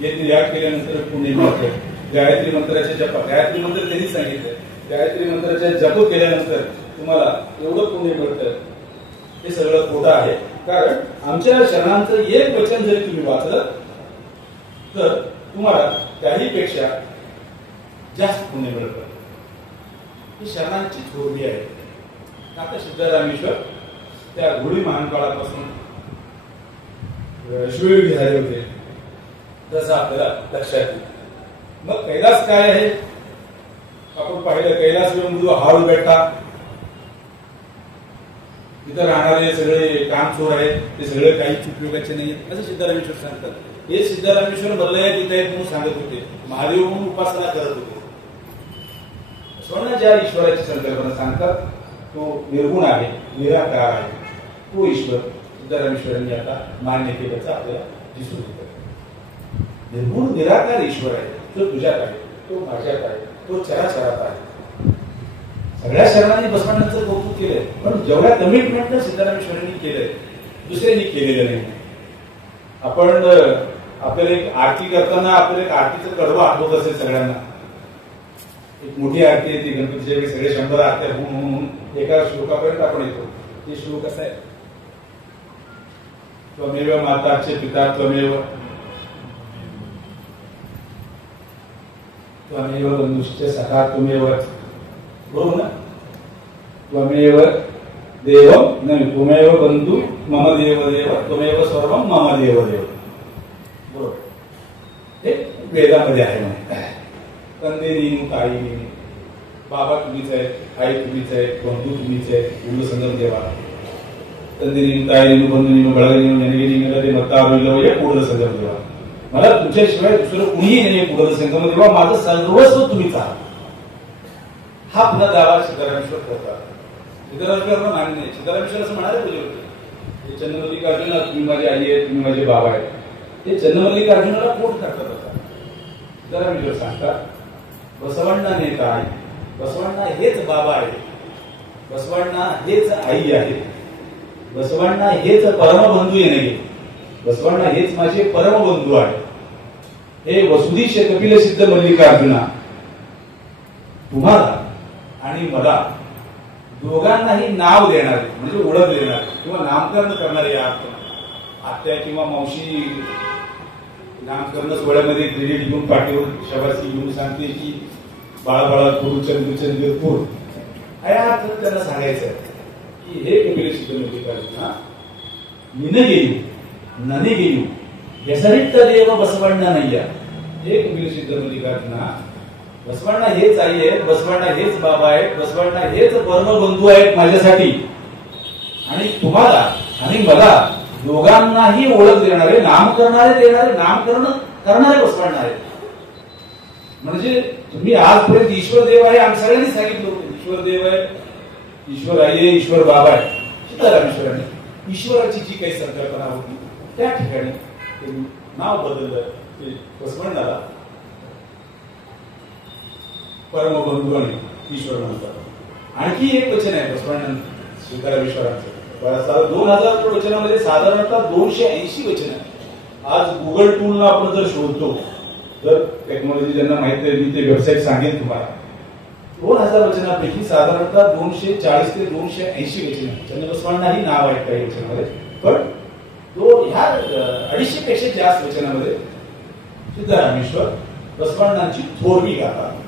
येथे याग केल्यानंतर पुण्य मिळतं, गायत्री मंत्राच्या जप, गायत्री मंत्र त्यांनी सांगितलं, गायत्री मंत्राच्या जप केल्यानंतर तुम्हाला एवढं पुण्य मिळतं, हे सगळं खोटं आहे. कारण आमच्या शरणांचं एक वचन जरी तुम्ही वाचलं तर तुम्हाला त्याहीपेक्षा जास्त पुण्य मिळतं. ही शरणांची थोरवी आहे. आता सिद्धरामेश्वर त्या घोडी महान काळापासून शिवयोगी झाले होते जसं आपल्याला लक्षात येईल. मग कैलास काय आहे आपण पाहिलं. कैलास म्हणजे हाळू बेटा, तिथं राहणारे सगळे कामचोर आहेत, ते सगळे काही उपयोगाचे नाही असं सिद्धरामेश्वर सांगतात. हे सिद्धरामेश्वर मल्लया तिथे आहेत म्हणून सांगत होते, महादेव म्हणून उपासना करत होते. स्वर्ण ज्या ईश्वराची संकल्पना सांगतात तो निर्गुण आहे, निराकार आहे, तो ईश्वर सिद्धरामेश्वरांनी आता मान्य केल्याचं आपल्याला दिसून येतं. निर्गुण निराकार ईश्वर आहे, तो तुझ्यात आहे, तो माझ्यात आहे, तो चराचरात आहे. सगळ्या शरणांनी बसवण्याचं कौतुक केलंय, पण जेवढ्या कमिटमेंट सिद्धरामेश्वरांनी केलंय दुसऱ्यांनी केलेलं नाही. आपण आपल्याला एक आरती करताना आपल्याला एक आरतीचं कडवं आठवत असेल सगळ्यांना. एक मोठी आरती येते गणपतीच्या वेळी, सगळे 100 आरत्या होऊन एका श्लोकापर्यंत आपण येतो. ते श्लोक कसं आहे, त्वमेव माताचे पिता त्वमेव, त्वमेव बंधुश्च सखा त्वमेव, बरोबर ना. त्वमेव देव नाही, त्वमेव बंधू मम देव देव, त्वमेव सर्वम मम देव देव, बरोबर. हे वेदामध्ये आहे. म्हणे कंदे नेनू ताई नेनू, बाबा तुम्हीच आहे, आई तुम्हीच आहे, बंधू तुम्हीच आहे, गुरु संगम देवा. कंदे नेनू ताई नेनू बंधू नेनू बळग नेनू नेनगे नेनगे ते मत्ता आरोग्य या कुडल संगम देवा. मला तुमच्याशिवाय दुसरं कुणीही नाही कुडल संगम देवा, माझं सर्वस्व तुम्हीच आहात. हा पुन्हा दावा सिद्धरामेश्वर करतात. सिद्धरामेश्वरांना मान्य नाही. सिद्धरामेश्वर असं म्हणाले पाहिजे होते, हे चंद्रमल्लिकार्जुना तुम्ही माझी आई आहे, तुम्ही माझे बाबा आहे. हे चंद्रमल्लिकार्जुनाला कोण करतात आता. सिद्धरामेश्वर सांगतात बसवण्णा नेता आहे, बसवण्णा हेच बाबा आहे, बसवण्णा हेच आई आहे, बसवण्णा हेच परमबंधू येणे, बसवण्णा हेच माझे परमबंधू आहे. हे वसुधीश कपिल सिद्ध मल्लिकार्जुना तुम्हाला आणि मला दोघांनाही नाव देणारे म्हणजे ओळख देणारे किंवा नामकरण करणारे आत्या किंवा मावशी नामकरण सोहळ्यामध्ये क्रेडिट घेऊन पाठीवर शबासी घेऊन सांगते की बाळा बाळा थोडू चंद्रचंद्र पूर त्यांना सांगायचं की हे कपिल सिद्ध मल्लिकार्जुना निन गेयू नने गेयू व्यसरित देव बसवण्णा नय्या. हे कपिल सिद्ध मल्लिकार्जुना बसवण्णा हेच आई आहेत, बसवण्णा हेच बाबा आहेत, बसवण्णा हेच परमबंधू आहेत माझ्यासाठी आणि तुम्हाला आणि मला दोघांनाही ओळख देणारे नामकरण करणारे बसवण्णा आहेत. म्हणजे तुम्ही आजपर्यंत ईश्वर देव आहे आम्ही सगळ्यांनी सांगितलं होतं, ईश्वर देव आहे, ईश्वर आई आहे, ईश्वर बाबा आहे. सिद्धरामेश्वरांनी ईश्वराची जी काही संकल्पना होती त्या ठिकाणी नाव बदललं, ते बसवण्णाला परमबंधू आणि ईश्वर म्हणतात. आणखी एक वचन आहे बसवण्णा सिद्धरामेश्वरांचं 2000 वचनामध्ये साधारणतः 280 वचन आहे. आज गुगल टूलला आपण जर शोधतो, जर टेक्नॉलॉजी ज्यांना माहिती आहे मी ते वेबसाईट सांगेन तुम्हाला, 2000 वचनापैकी साधारणतः 240 ते 280 वचन आहे. चंद्रबसवांनाही नाव आहे काही वचनामध्ये, पण ह्या 250 पेक्षा जास्त वचनामध्ये सिद्धरामेश्वर बसवण्णांची थोरवी गातात.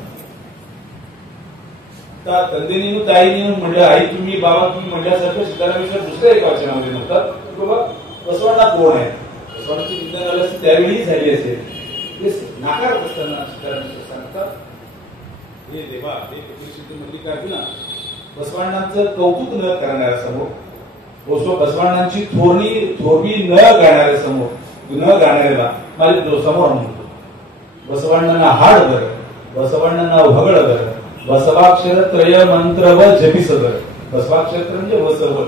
तंदेनी ताईनी म्हणलं आई तुम्ही बाबा तुम्ही म्हणल्यासारखं सिद्धरामेश्वर दुसऱ्या एका वचनामध्ये म्हणतात की बाबा बसवण्णा कोण आहे. बसवण्णाची निंदा झाल्यास त्यावेळी झाली असेल, ते नाकारत असताना सिद्धरामेश्वर सांगतात हे देवा हे कपिल सिद्ध मल्लिकार्जुना बसवण्णांचं कौतुक न करणाऱ्या समोर, बसवण्णांची थोरवी न गाणाऱ्याला माझ्या समोर म्हणतो. बसवण्णांना हाड कर, बसवण्णांना भगड कर, बसवाक्षर त्रय मंत्र व जपी सदर. बसवाक्षर म्हणजे बसव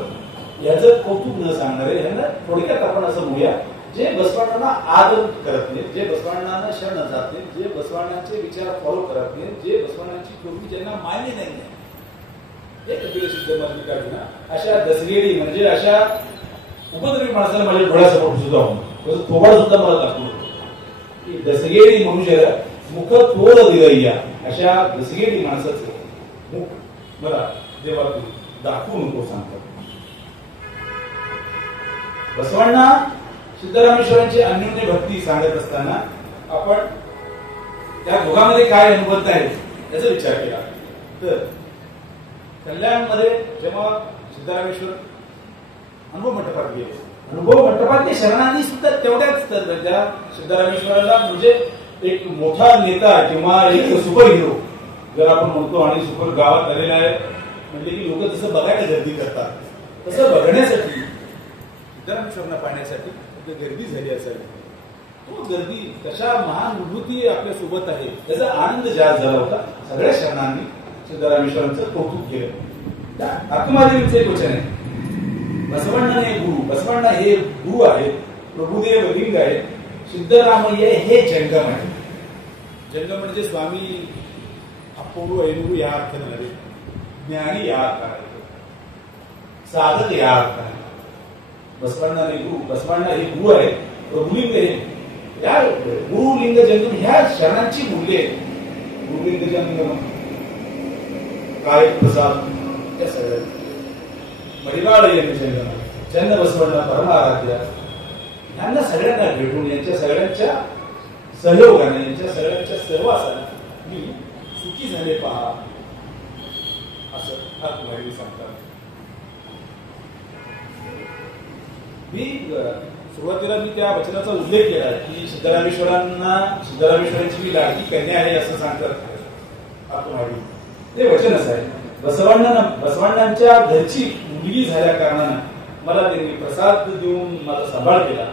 याचं कौतुक न सांगणारे यांना थोडक्यात आपण असं म्हणूया, जे बसवण्णांना आदर करत नाही, जे बसवण्णांना शरण जात नाही, जे बसवण्णांचे विचार फॉलो करत नाही, जे बसवण्णांची पूर्वी ज्यांना मान्य नाही, हे कपिल सिद्ध मार्मिका विना अशा दसगेडी म्हणजे अशा उपद्रवी माणसाला माझ्या डोळ्यासमोर सुद्धा होऊन थोबाड सुद्धा मला दाखवून की दसगेडी मनुष्य मुख थोड दिलय्या अशा दसगेडी माणसाचं मुख मला जेव्हा तू दाखवू नको सांगतो. बसवांना सिद्धरामेश्वरांची अन्योन्य भक्ती सांगत असताना आपण त्या दोघांमध्ये काय अनुभवत आहे याचा विचार केला तर कल्याणमध्ये जेव्हा सिद्धरामेश्वर अनुभव मंडपात गेले, अनुभव मंडपात ते शरणांनी सुद्धा तेवढ्याच त्या सिद्धरामेश्वराला म्हणजे एक मोठा नेता किंवा एक सुपर हिरो जर आपण म्हणतो आणि सुपर गावात झालेला आहे म्हणजे की लोक तसं बघायला गर्दी करतात तसं बघण्यासाठी सिद्धरामेश्वरांना पाहण्यासाठी गर्दी झाली असावी. तो गर्दी कशा महान विभूती आपल्या सोबत आहे त्याचा आनंद जास्त झाला होता. सगळ्या शरणांनी सिद्धरामेश्वरांचं कौतुक केलं. आत्मादेवीचं एक वचन आहे बसवण्णा हे गुरु, बसवण्णा हे गुरु आहे, प्रभुदेव लिंग आहे, सिद्धरामय्य हे जंगम आहे. जंगम म्हणजे स्वामी अपूर्व ऐनुरू या अर्थाने नव्हे, ज्ञानी या अर्थाने, साधक या अर्थाने. बसवण्णा हे गुरु, बसवण्णा हे गुरु आहे, प्रभुलिंग हे या गुरुलिंग जंगम ह्या शरणांची मूल्ये गुरुलिंग जंगम काय प्रसाद त्या सगळ्या मडिवाळ जंगम चंद बसवण्णा परमाराध्या यांना सगळ्यांना भेटून यांच्या सगळ्यांच्या सहयोगाने यांच्या सगळ्यांच्या सहवासाने मी सुखी झाले पहा असं आत्महरी सांगतात. मी सुरुवातीला मी त्या वचनाचा उल्लेख केला की सिद्धरामेश्वरांची मी लाडकी कन्या आहे असं सांगतात आत्महरी. ते वचन असं आहे बसवण्णांच्या घरची मुलगी झाल्या कारणानं मला त्यांनी प्रसाद देऊन माझा सांभाळ केला.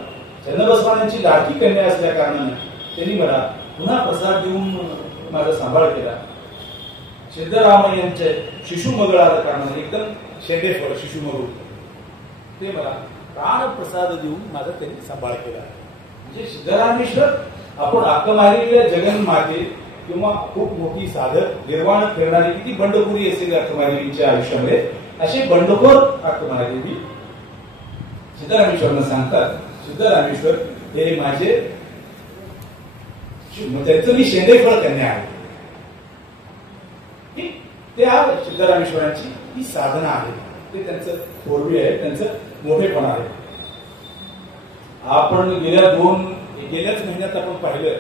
चन्नबसवानांची लाडकी कन्या असल्या कारणानं त्यांनी मला पुन्हा प्रसाद देऊन माझा सांभाळ केला. सिद्धरामय्यांचे शिशुमगळ आल्या कारणानं एकदम शेंडेफळ शिशुमगळ ते मला प्राण प्रसाद देऊन माझा त्यांनी सांभाळ केला. म्हणजे सिद्धरामेश्वर आपण अक्कमारील्या जगन्माते किंवा खूप मोठी साधक निर्वाण करणारी किती बंडखोरी असेल अक्कमादेवीच्या आयुष्यामध्ये असे बंडखोर अक्कमादेवी सिद्धरामेश्वरांना सांगतात सिद्धरामेश्वर हे माझे त्यांचं मी शेंडेफळ कन्या आहे. त्या सिद्धरामेश्वरांची ही साधना आहे, ते त्यांचं थोरवी आहे, त्यांचं मोठेपण आहे. आपण गेल्याच महिन्यात आपण पाहिलं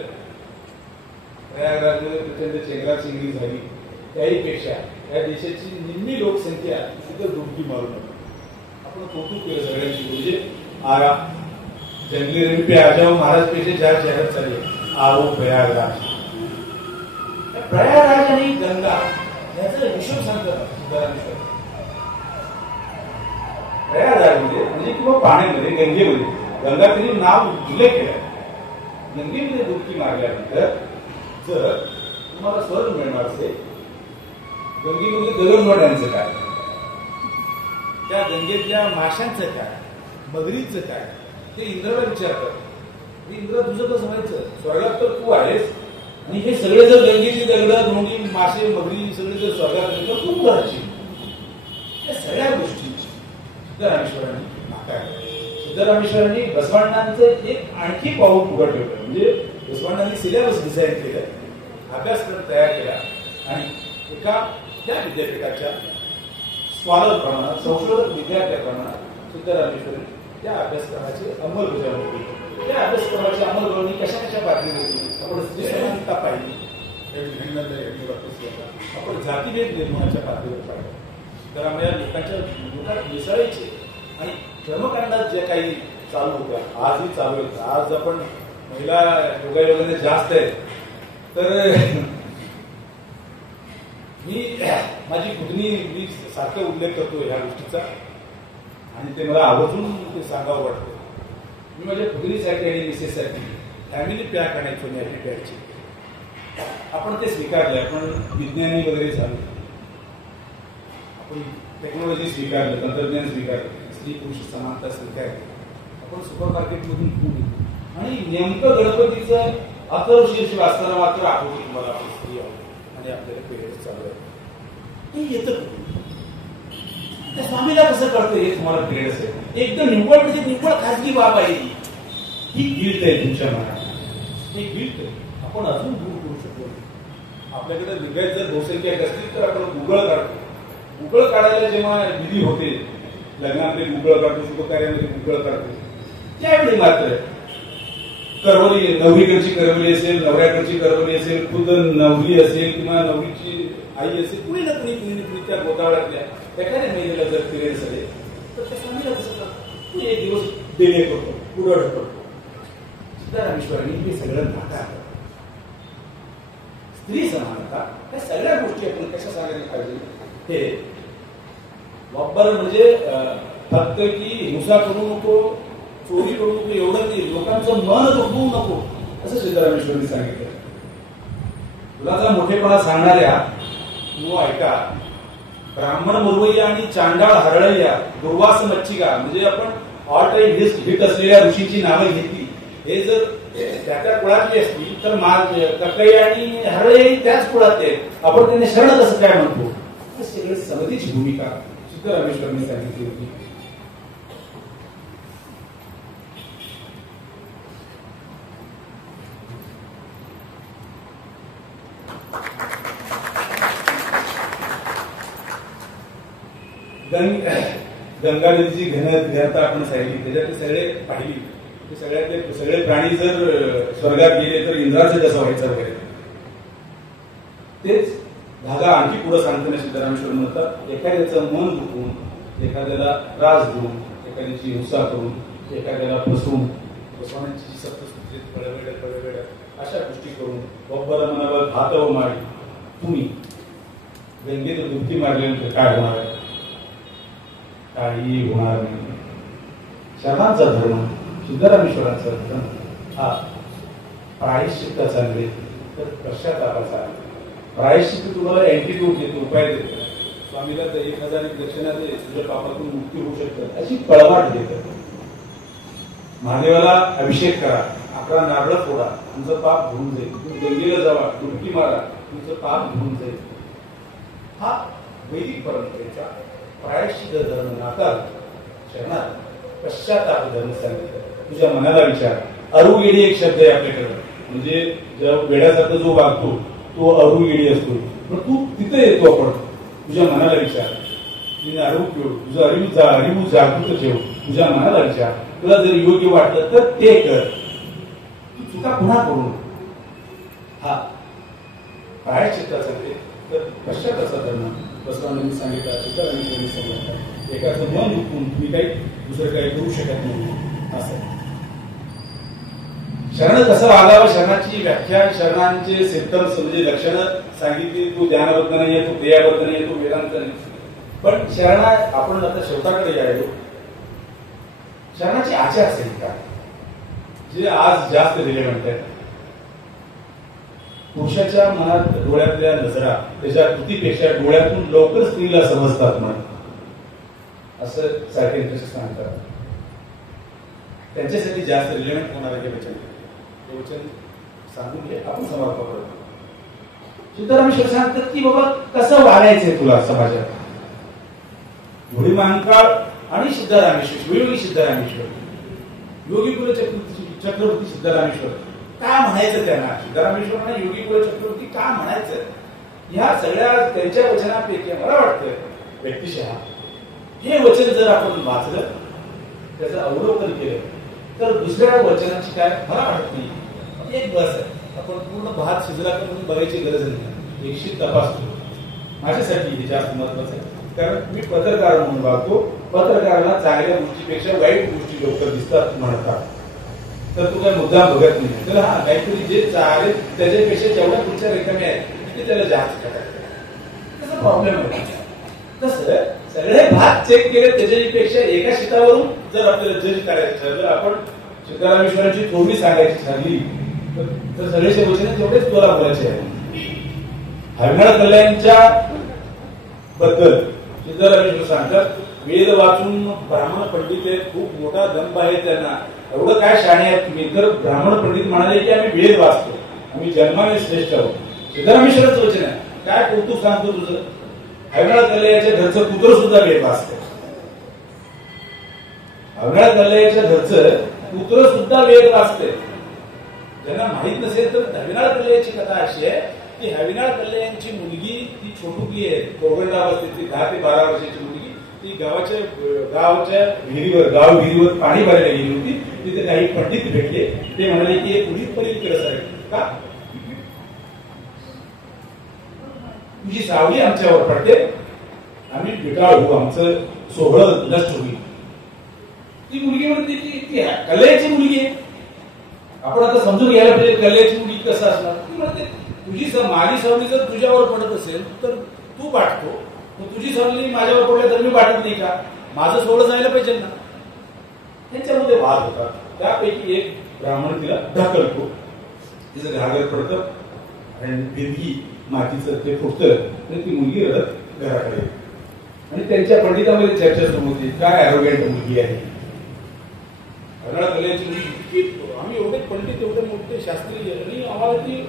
प्रयागराजमध्ये प्रचंड चेंगराचेंगरी झाली. त्याहीपेक्षा या देशाची निम्मी लोकसंख्या तिथं डुबकी मारून आपण कौतुक केलं सगळ्यांची. म्हणजे जंगली रवी पे आ जाओ महाराज पेशे चार शहरात चालले आओ प्रयागराज. प्रयागराज आणि गंगा याचा हिशोब सांगतात सिद्धरामेश्वर. प्रयागराजमध्ये म्हणजे किंवा पाण्यामध्ये गंगेमध्ये गंगा त्यांनी नाव उल्लेख केलं. गंगेमध्ये डुबकी मारल्यानंतर जर तुम्हाला स्वर्ग मिळणार असेल गंगेमध्ये गगनवाड्यांचं काय, त्या गंगेतल्या माशांचं काय, मगरीचं काय ते इंद्राला विचारतात. इंद्र तुझं कसं व्हायचं, स्वर्गात तर तू आहेस आणि हे सगळे जर गंगेची दगड धोंडी मासे मगरी सगळे जर स्वर्गात तर तू करायची. या सगळ्या गोष्टी सिद्धरामेश्वरांनी नाकारल्या. सिद्धरामेश्वरांनी बसवण्णांचं एक आणखी पाऊल पुढे ठेवलं. म्हणजे बसवण्णांनी सिलेबस डिझाईन केलं, अभ्यासक्रम तयार केला आणि एका त्या विद्यापीठाच्या स्कॉलर प्रमाणात संशोधक विद्यार्थ्याप्रमाणात सिद्धरामेश्वरी त्या अभ्यासक्रमाची अंमलबजावणी केली. त्या अभ्यासक्रमाची अंमलबजावणी कशा पातळीवर केली. आपण समानता पाहिली, आपण जातीभेद निर्माणाच्या पातळीवर पाहिलं. सिद्धरामय्या लोकांत मिसळायचे आणि कर्मकांडात जे काही चालू होत्या आजही चालू आहेत. आज आपण महिला योगायोगाने जास्त आहेत. तर माझी पुतणी मी सारखा उल्लेख करतो ह्या गोष्टीचा आणि ते मला आवर्जून ते सांगावं वाटतं. मी माझ्या पुतणीसाठी आणि मिसेससाठी फॅमिली पॅक आणायचो मी हॅपी पॅकची. आपण ते स्वीकारले, आपण विज्ञानी वगैरे झालो, आपण टेक्नॉलॉजी स्वीकारलं, तंत्रज्ञान स्वीकारलं, स्त्री पुरुष समानता स्वीकारली. आपण सुपर मार्केटमधून खूप आणि नेमकं गणपतीचं अथर्वशीर्ष वाचताना मात्र आठवतो तुम्हाला आपण स्त्री आहोत आणि आपल्याला पेरियड्स चालू आहे. हे येतं त्या स्वामीला कसं कळतं हे तुम्हाला क्लिअर असेल. एकदम निव्वळ म्हणजे निव्वळ खाजगी बाब आहे ही गिल्ट आहे तुमच्या मनात. ही गिल्ट आपण अजून दूर करू शकतो. आपल्याकडे निघायचं जर बहुसंख्याक असतील तर आपण गुगळ काढतो. गुगळ काढायला जेव्हा विधी होते लग्नामध्ये गुगळ काढतो, शुभकार्यामध्ये गुगळ काढतो, त्यावेळी मात्र करवली नवरीकडची करवली असेल, नवऱ्याकडची करवली असेल, खुद नवरी असेल किंवा नवरीची आई असेल, कुणी ना कुणी त्या गोतावळ्यातल्या एखाद्या महिलेला जर पिरियड्स आले तर त्या स्वामीला कसं करतो, तू एक दिवस डिले करतो, पुढं ढकलतो. सिद्धारामेश्वरांनी हे सगळं नाकारलं. स्त्री समानता या सगळ्या गोष्टी आपण कशा सांगायला पाहिजे. हे बरोबर म्हणजे फक्त की हिंसा करू नको, चोरी करू नको एवढं नाही, लोकांचं मन दुखवू नको असं सिद्धारामेश्वरांनी सांगितलं. तुला जर मोठेपणा सांगणाऱ्या तू ऐका, ब्राह्मण मुरवैया आणि चांडाळ हरळैया, दुर्वास मच्छिका म्हणजे आपण ऑल टाइम हिट असलेल्या ऋषींची नावं घेतली. हे जर त्या कुळातली असतील तर कक्कई आणि हरळई त्याच कुळातले आहेत. आपण त्यांनी शरण कसं काय म्हणतो. सगळे समतीची भूमिका सिद्धारामेश्वरांनी सांगितली होती. गंगा नदीची घनता आपण सांगितली, त्याच्यातले सगळे पाहिली, ते सगळ्यातले सगळे प्राणी जर स्वर्गात गेले तर इंद्राचं कसं व्हायचं वगैरे. तेच धागा आणखी पुढे सांगताना सिद्धारामेश्वर म्हणतात, एखाद्याचं मन दुखवून, एखाद्याला त्रास देऊन, एखाद्याची हिंसा करून, एखाद्याला फसवण्याची सप्तसूत्रीत पळवेड अशा गोष्टी करून बरोबर मनावर भातव मारी तुम्ही गंगेत डुबकी मारल्यानंतर काय होणार आहे. काही होणार नाही. शरणांचा धर्म, सिद्धारामेश्वरांचा धर्म हा प्रायश्चित्ताचा नव्हे तर पश्चातापाचा. प्रायश्चित्त तुम्हाला अँटिट्यूड देतो, उपाय देतो. स्वामीला तर 1000 दक्षिणा दे, तुझ्या पापातून मुक्ती होऊ शकते अशी पळवाट देतात. महादेवाला अभिषेक करा, 11 नारळ फोडा, तुमचं पाप धुवून जाईल. तुम्ही गंगेला जावा, डुबकी मारा, तुमचं पाप धुवून जाईल. हा वैदिक परंपरेचा प्रायश्चित्त धर्म नाकार शरणात पश्चाताप धर्म सांगितलं. तुझ्या मनाला विचार. अरुगेडी एक शब्द आहे आपल्याकडे, म्हणजे वेड्यासारखं जो वागतो तो अरुगेडी असतो. पण तू तिथे येतो आपण तुझ्या मनाला विचार. तुझे अरिव जागृत ठेव. तुझ्या मनाला विचार. तुला जर योग्य वाटलं तर ते कर, तू चुका पुन्हा करू. हा प्रायश्चित्ताचा तर पश्चाताचा धर्म बसवांनी सांगितलं. सिद्धारामेश्वरांनी सांगितलं, एकाचं मन दुखून तुम्ही काही दुसरं काही करू शकत नाही. असं शरण कसं वागावं, शरणाची व्याख्या, शरणांचे सिम्पटम्स म्हणजे लक्षणं सांगितली. तू ध्यानबद्ध नाहीये, तू क्रियाबद्ध नाहीये, तू वेदांत नाही. पण शरणा आपण आता शेवटाकडे यायलो. शरणाची आचारसंहिता जे आज जास्त रिलेव्हंट आहे. पुरुषाच्या मनात डोळ्यातल्या नजरा त्याच्या कृतीपेक्षा डोळ्यातून लवकर स्त्रीला समजतात म्हणून असं सायंटिस्ट सांगतात. त्यांच्यासाठी जास्त रिलेव्हंट होणार हे वचन. हे वचन सांगून घे, आपण समाप्त करतो. सिद्धारामेश्वर सांगतात की बाबा कसं वागायचंय तुला समाजात. घोडी महाकाळ आणि सिद्धारामेश्वर, योगी सिद्धारामेश्वर, योगी कुल चक्रवर्ती सिद्धारामेश्वर का म्हणायचं त्यांना. सिद्धारामेश्वरांना योगी कुल चक्रवर्ती का म्हणायचं. ह्या सगळ्या त्यांच्या वचनापैकी मला वाटतं व्यक्तिशः हे वचन जर आपण वाचलं, त्याचं अवलोकन केलं तर दुसऱ्या वचनाची काय मला वाटत नाही. एक बस आहे, आपण पूर्ण भात शिजला का म्हणून बघायची गरज नाही. एकशी तपासतो. माझ्यासाठी हे जास्त महत्वाचं आहे, कारण मी पत्रकार म्हणून वागतो. पत्रकाराला चांगल्या गोष्टीपेक्षा वाईट गोष्टी लवकर दिसतात म्हणतात. तर तू काय मुद्दा बघत नाही. तर हा काहीतरी जे चालेल त्याच्यापेक्षा जेवढ्या पुढच्या रिकाम्या आहेत ते त्याला जास्त करायचं. त्याचा प्रॉब्लेम आहे. तसं सगळे भात चेक केले त्याच्यापेक्षा एका शीटावरून जर आपल्याला जज करायचं ठरलं, आपण सिद्धारामेश्वरांची थोडी सांगायची ठरली तर सगळेचे वचन तेवढेच तुला बोलायचे आहे. हरणाळ कल्याणच्या बद्दल सिद्धारामेश्वर सांगतात, वेद वाचून ब्राह्मण पंडित आहेत, खूप मोठा दंभ आहे त्यांना. एवढं काय शाणे आहेत तुम्ही. तर ब्राह्मण पंडित म्हणाले की आम्ही वेद वाचतो, आम्ही जन्माने श्रेष्ठ आहोत. सिद्धारामेश्वरांचं वचन आहे. काय कौतुक सांगतो तुझं. हरणाळ कल्याणच्या घरचं कुत्र सुद्धा वेद वाचतं. हविनाळ कल्याच्या घरचं पुत्र सुद्धा वेद वाचते. ज्यांना माहित नसेल तर हविनाळ कल्याची कथा अशी आहे की हविनाळ कल्याची मुलगी ती छोटुकी आहे, कोगंडावस्थेची 10 ते 12 वर्षाची मुलगी. ती गावच्या विहिरीवर पाणी भरायला गेली होती. तिथे काही पंडित भेटले. ते म्हणाले की एक उडीद पलीकडे असावी का, तुझी सावली आमच्यावर पडते, आम्ही बिटाळ होऊ, आमचं सोहळं नष्ट होईल. ती मुलगी म्हणते की ती कल्याची मुलगी आहे, आपण आता समजून घ्यायला पाहिजे कल्याची मुलगी कसं असणार. ती म्हणते तुझी माझी सावली जर तुझ्यावर पडत असेल तर तू बाटतो, तुझी सावली माझ्यावर पडल्या तर मी बाटत नाही का, माझं सोहळं जायला पाहिजे ना. त्यांच्यामध्ये वाद होता. त्यापैकी एक ब्राह्मण तिला ढकलतो, तिचं घागर पडतं आणि देवी मातीचं ते फुटतं आणि ती मुलगी रडत घराकडे. आणि त्यांच्या पंडितांमध्ये चर्चा सुरू होती, काय अरोगंट मुलगी आहे. कल्याची मुलगी, आम्ही एवढे पंडित एवढे मोठे शास्त्री आणि आम्हाला ती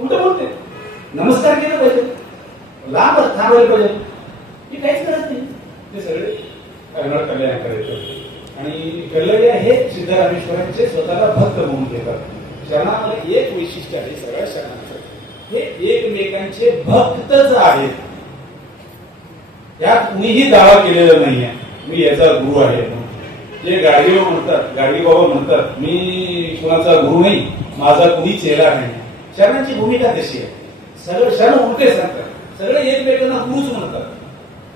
उलट बोलते, नमस्कार केलं पाहिजे, लांब थांबवायला पाहिजे, ती काहीच करत नाही. ते सगळे हविनाळ कल्याणाकडे येतात आणि कल्याण हे सिद्धरामेश्वरांचे स्वतःला भक्त म्हणून घेतात. शरणामध्ये एक वैशिष्ट्य आहे सगळ्या शरणांचं, हे एकमेकांचे भक्तच आहेत. त्यात कुणीही दावा केलेला नाहीये मी याचा गुरु आहे. जे गाडगेबाबा म्हणतात मी कुणाचा गुरु नाही, माझा कुणी चेला नाही. शरणांची भूमिका तशी आहे. सगळे शरण उलटे सांगतात, सगळे एकमेकांना गुरुच म्हणतात.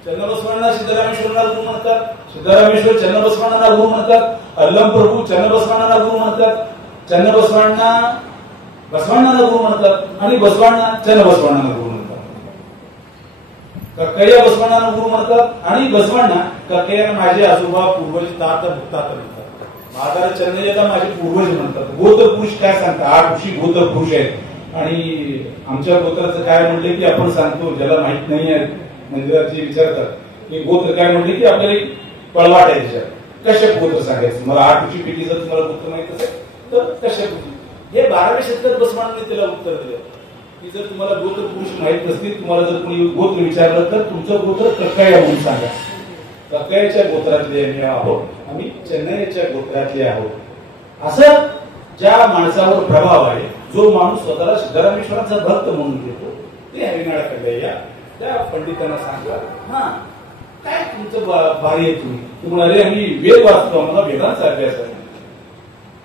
चन्नबसवांना सिद्धरामेश्वरांना गुरु म्हणतात, सिद्धरामेश्वर चन्नबसवांना गुरु म्हणतात, अल्लम प्रभू चन्नबसवांना गुरु म्हणतात, चन्नबसवांना बसवांना गुरु म्हणतात आणि बसवांना चन्नबसवांना गुरु म्हणतात. कक्कय्या बसवांना गुरु म्हणतात आणि बसवांना कक्कय्या माझे आजोबा पूर्वज तात भुक्तात म्हणतात. महाराज चन्नय्याला माझे पूर्वज म्हणतात. गोत्र पुरुष काय सांगतात, 8 ऋषी गोत्र पुरुष आहेत आणि आमच्या गोत्राचं काय म्हणले की आपण सांगतो, ज्याला माहित नाही आहे मंदिरात जे विचारतात की गोत्र काय म्हणले की आपल्याला पळवाट आहे त्याच्यात, कश्यप गोत्र सांगायचं. मला 8 ऋषी पैकी जर तुम्हाला गोत्र माहित असेल तर कश्यप. हे 12व्या शतकात बसवांनी त्याला उत्तर दिलं की जर तुम्हाला गोत्र पुरुष माहित नसतील, तुम्हाला जर कोणी गोत्र विचारलं तर तुमचं गोत्र कक्कय्या म्हणून सांगा. कक्कय्याच्या गोत्रातले आम्ही आहोत, आम्ही चेन्नईच्या गोत्रातले आहोत. असं ज्या माणसावर प्रभाव आहे, जो माणूस स्वतःला सिद्धरामेश्वरांचा भक्त म्हणून घेतो, ते हविनाळ कल्याण त्या पंडितांना सांगा, हा काय तुमचं भारी आहे, तुम्ही म्हणाले आम्ही वेद वाचतो, आम्हाला वेदांचा अभ्यास आहे.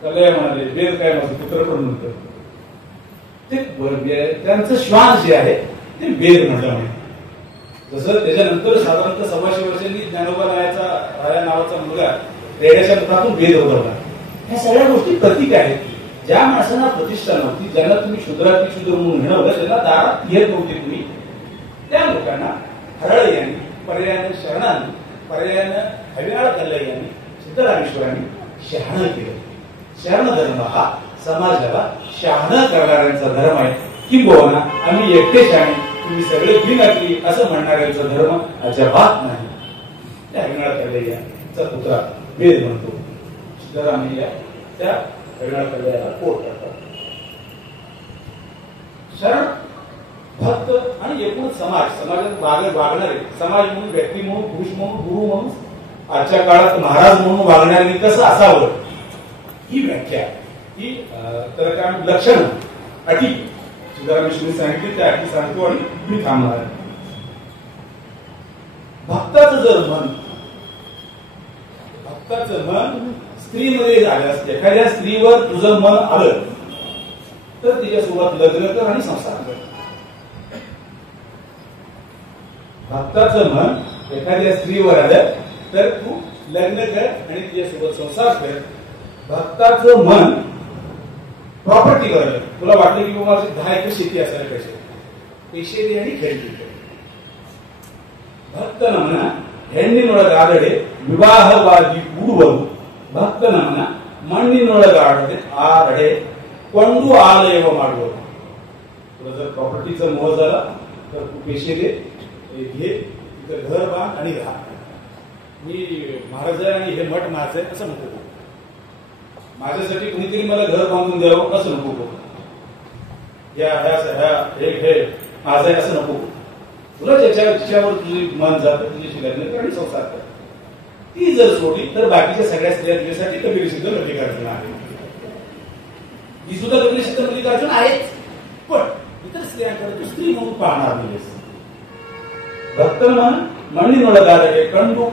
कल्याण म्हणाले वेद काय माझं पुत्र पण म्हणतो, ते त्यांचं श्वास जे आहे ते वेद म्हटलं म्हणे. तसं त्याच्यानंतर साधारणतः 125 वर्षांनी ज्ञानोबा राया नावाचा मुलगा रेड्याच्या मुखातून वेद उगवला. ह्या सगळ्या गोष्टी प्रतीक आहेत. ज्या माणसांना प्रतिष्ठा नव्हती, ज्यांना तुम्ही शूद्र म्हणून म्हणवलं, त्यांना दारात येत नव्हते तुम्ही, त्या लोकांना हरळ यांनी, पर्यायानं शरणांनी, पर्यायानं हविनाळ कल्याण यांनी, सिद्धरामेश्वरांनी शहाणं केलं. शरण धर्म हा समाजाला शहाणं करणाऱ्यांचा धर्म आहे. किंबहुना आम्ही एकटे शहाणे, तुम्ही सगळे बिनअकली असं म्हणणाऱ्यांचा धर्म अजिबात नाही. त्या हविनाळ कल्याणचा पुत्रा वेद म्हणतो. सिद्धरामय्या त्या हविनाळ कल्याणाला पोट करतात. शरण भक्त आणि एकूण समाजात वागणारे, समाज म्हणून, व्यक्ती म्हणून, पुरुष म्हणून, गुरु म्हणून, आजच्या काळात महाराज म्हणून वागणाऱ्यांनी कसं असावं, ही व्याख्या, ही तर काय लक्षण, अटी सिद्धरामेश्वरांनी सांगितली. त्या अटी सांगतो आणि मी थांबणार. भक्ताचं मन स्त्रीमध्ये झालं असतं. एखाद्या स्त्रीवर तुझं मन आलं तर तिच्यासोबत लग्न कर आणि संसार कर. भक्ताचं मन एखाद्या स्त्रीवर आलं तर तू लग्न कर आणि तिच्यासोबत संसार कर. भक्ताचं मन प्रॉपर्टी करायला, तुला वाटलं की बाबा 10 एकर शेती असायला पाहिजे, पैसे दे आणि खरेदी कर. भक्त नमना ಹೆಣ್ಣಿನೊಳಗಾದಡೆ ವಿವಾಹವಾಗಿ ಕೂಡುವರು. ಭಕ್ತ ನಮನ ಮಣ್ಣಿನೊಳಗಾಡದೆ ಆರಡೆ ಕೊಂಡು आलयव ಮಾಡುವರು. तुला जर प्रॉपर्टीचा मोह झाला तर तू पैसे दे, घे, तिथं घर बांध आणि राहा. मी महाराज आहे आणि हे मठ माझं आहे असं नको. माझ्यासाठी कुणीतरी मला घर बांधून द्यावं असं नको. हे माझं आहे असं नको. तुला ज्याच्यावर तुझे मन जातं तुझ्याशी लग्न कर आणि संसार कर. ती जर सोडली तर बाकीच्या सगळ्या स्त्रिया तुझ्यासाठी कपिल सिद्ध मल्लिकार्जुन आहे. ही सुद्धा कपिल सिद्ध मल्लिकार्जुन आहेच, पण इतर स्त्रियांकडे तू स्त्री म्हणून पाहणार नाहीस. भक्तन मण्ಣಿನೊಳಗಾದರೆ ಕಂಡು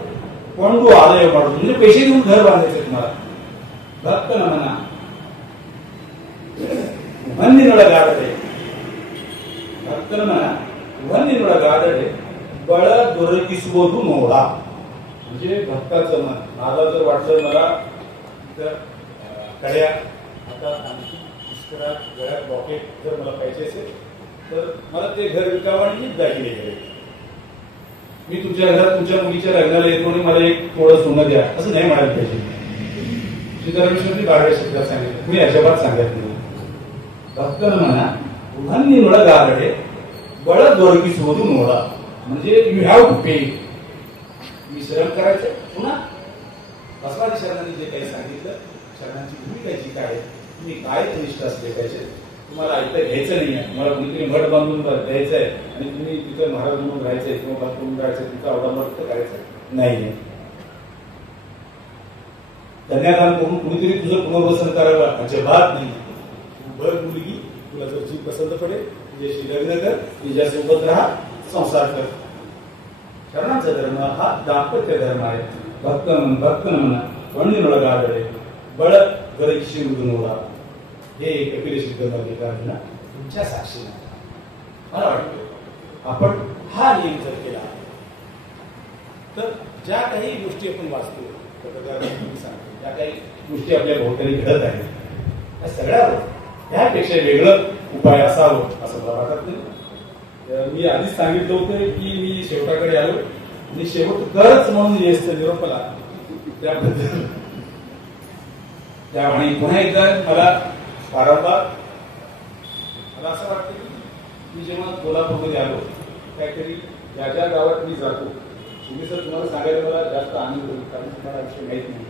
ಕೊಂಡು ಆದಾಯ ಮಾಡುದು म्हणजे पैसे देऊन घर बांधायचे तुम्हाला. ಭಕ್ತನ ಮಣ್ಣಿನೊಳಗಾದರೆ ಭಕ್ತನ ಮಣ್ಣಿನೊಳಗಾದರೆ बळ ದೊರಕಿಸುವುದು ನೋಡ. म्हणजे भक्ताचं मन मला जर वाटलं मला तर कड्या आता पुष्करात गळ्यात रॉकेट जर मला पाहिजे असेल तर मला ते घर विकावं आणि मीच दाखिले केले. मी तुमच्या घरात तुमच्या मुलीच्या लग्नाला येतो आणि मला एक थोडं सोनं द्या असं नाही म्हणायला पाहिजे. सिद्धरामेश्वरनी बाहेर शब्दात सांगितलं, मी अजिबात सांगत नाही. भक्तन म्हणा मण्ಣಿನೊಳಗಾದರೆ बळ ದೊರಕಿಸುವುದು ನೋಡ. म्हणजे यू हॅव टू पे. मी श्रम करायचं. पुन्हा बसवादी शरणांनी जे काही सांगितलं, शरणांची भूमिका जी काय आहे तुम्ही काय निष्ठ असले पाहिजे. तुम्हाला ऐकतं घ्यायचं नाही आहे, तुम्हाला कुणीतरी मठ बांधून द्यायचं आहे आणि तुम्ही तिथं महाराज म्हणून राहायचंय किंवा बात करून राहायचं, तुमचा अवलंब करायचं नाहीये. कन्यादान करून कुणीतरी तुझं पुनर्वसन करावं अजिबात नाही. भर मुलगी तुला जर जी पसंत पडेल तुझ्याशी लग्न कर, तुझ्यासोबत राहा, संसार कर. शरणांचा धर्म हा दाम्पत्य धर्म आहे. भक्तन म्हणा मण्ಣಿನೊಳಗಾದರೆ बळ ದೊರಕಿಸುವುದು ನೋಡ. हे कपिल सिद्ध मल्लिकार्जुन तुमच्या साक्षीने मला वाटतं आपण हा नियम जर केला तर ज्या काही गोष्टी आपण वाचतो, ज्या काही गोष्टी आपल्या भोवताली घडत आहेत त्या सगळ्यावर त्यापेक्षा वेगळं उपाय असावं असं मला वाटत नाही. मी आधीच सांगितलं होतं की मी शेवटाकडे आलो आणि शेवट करच म्हणून येस निरोपाला त्याबद्दल त्यामुळे पुन्हा एकदा मला वारंवार मला असं वाटतं की मी जेव्हा कोल्हापूरमध्ये आलो काहीतरी ज्या ज्या गावात मी जातो तुम्ही सर तुम्हाला सांगायला मला जास्त आनंद होईल कारण तुम्हाला विषय माहित नाही.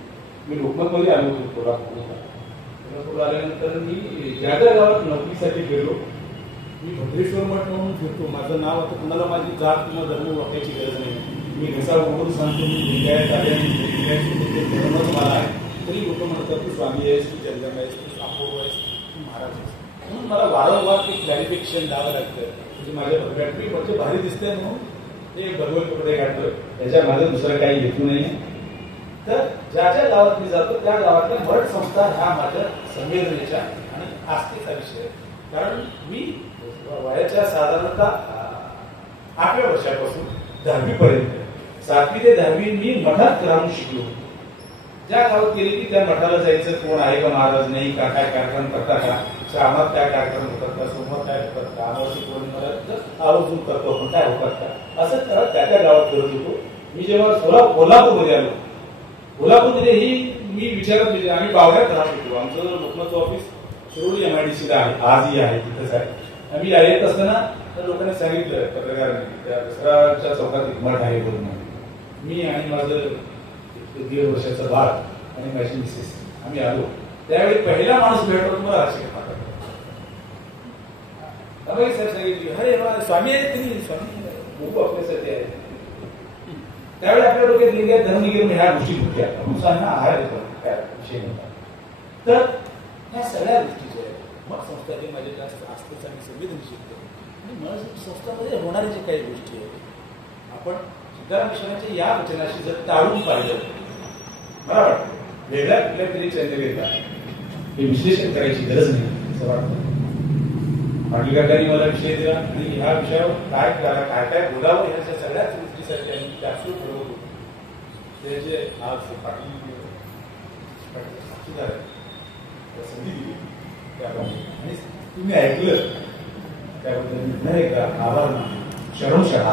मी लोकमतमध्ये आलो होतो कोल्हापूरला आल्यानंतर मी ज्या ज्या गावात नोकरीसाठी गेलो मी भद्रेश्वर मठ म्हणून फिरतो. माझं नाव आता तुम्हाला माझी जात किंवा धर्म ओळखायची गरज नाही. मी घसा उघडून सांगतो मी धर्मच मला आहे तरी लोक म्हणतात तू स्वामी आहेस, तू जंगम आहेस, तू अपूर्व आहेस, तू महाराज आहेस. म्हणून मला वारंवार ते क्लॅरिफिकेशन द्यावं लागतं. म्हणजे माझ्या भगव्यात मी म्हणजे भारी दिसतंय म्हणून ते भगवत कपडे काढतोय, त्याच्या माझं दुसरं काही हेतू नाही. तर ज्या ज्या गावात मी जातो त्या गावातल्या मठ संस्था ह्या माझ्या संवेदनेच्या आणि आस्थेचा विषय. कारण मी वयाच्या साधारणतः 8व्या वर्षापासून 10वी पर्यंत 7वी ते 10वी मी मठात राहून शिकलो. ज्या गावात गेले की त्या मठाला जायचं, कोण आहे का महाराज नाही का, काय कार्यक्रम करता का, श्रावणात काय कार्यक्रम होतात का, सोमवार काय होतात का, अमावस्या पौर्णिमेला आवर्जून करतो आपण काय होतात का, असं करत त्या त्या गावात करत होतो. मी जेव्हा कोल्हापूरमध्ये आलो कोल्हापूरमध्येही मी विचारत म्हणजे आम्ही बावड्यात राहत होतो. आमचं लोकमत ऑफिस शिरोली MIDCला आहे, आजही आहे, तिथंच आहे. आम्ही येत असताना तर लोकांनी सांगितलं पत्रकारांनी त्या दसराच्या चौकात एक मठ आहे बोलून. मी आणि माझं 1.5 वर्षाचा बाळ आणि माझी मिसेस आम्ही आलो. त्यावेळी पहिला माणूस भेटतो मला राशी साहेब सांगितली अरे स्वामी आहे तुम्ही, स्वामी खूप आपल्यासाठी आहे. त्यावेळी आपल्या डोक्यात लिंगायत धर्म निघेल ह्या गोष्टी होत्या, पुरुषांना आहार येतो त्या विषय नव्हता. तर ह्या सगळ्या गोष्टी ज्या आहेत मग संस्थांनी माझ्या जास्त आस्थेचा आणि संवेदनशील आणि मग संस्थांमध्ये होणाऱ्या ज्या काही गोष्टी आहेत आपण सिद्धरामेश्वरांच्या या वचनाशी जर टाळून पाहिलं मला वाटतं वेगळ्या कुठल्या तरी चंद्रगेता हे विश्लेषण करायची गरज नाही असं वाटतं. पाटीलकाकांनी मला विषय दिला आणि ह्या विषयावर काय करायला काय काय बोलावं ह्याच्या सगळ्याच गोष्टीसाठी आम्ही जास्त ठरवतो. त्याचे आज पाटील साक्षीदार संधी दिली त्याप्रमाणे आणि तुम्ही ऐकलं त्याबद्दल मी पुन्हा एकदा आभार मानतो. शरणशः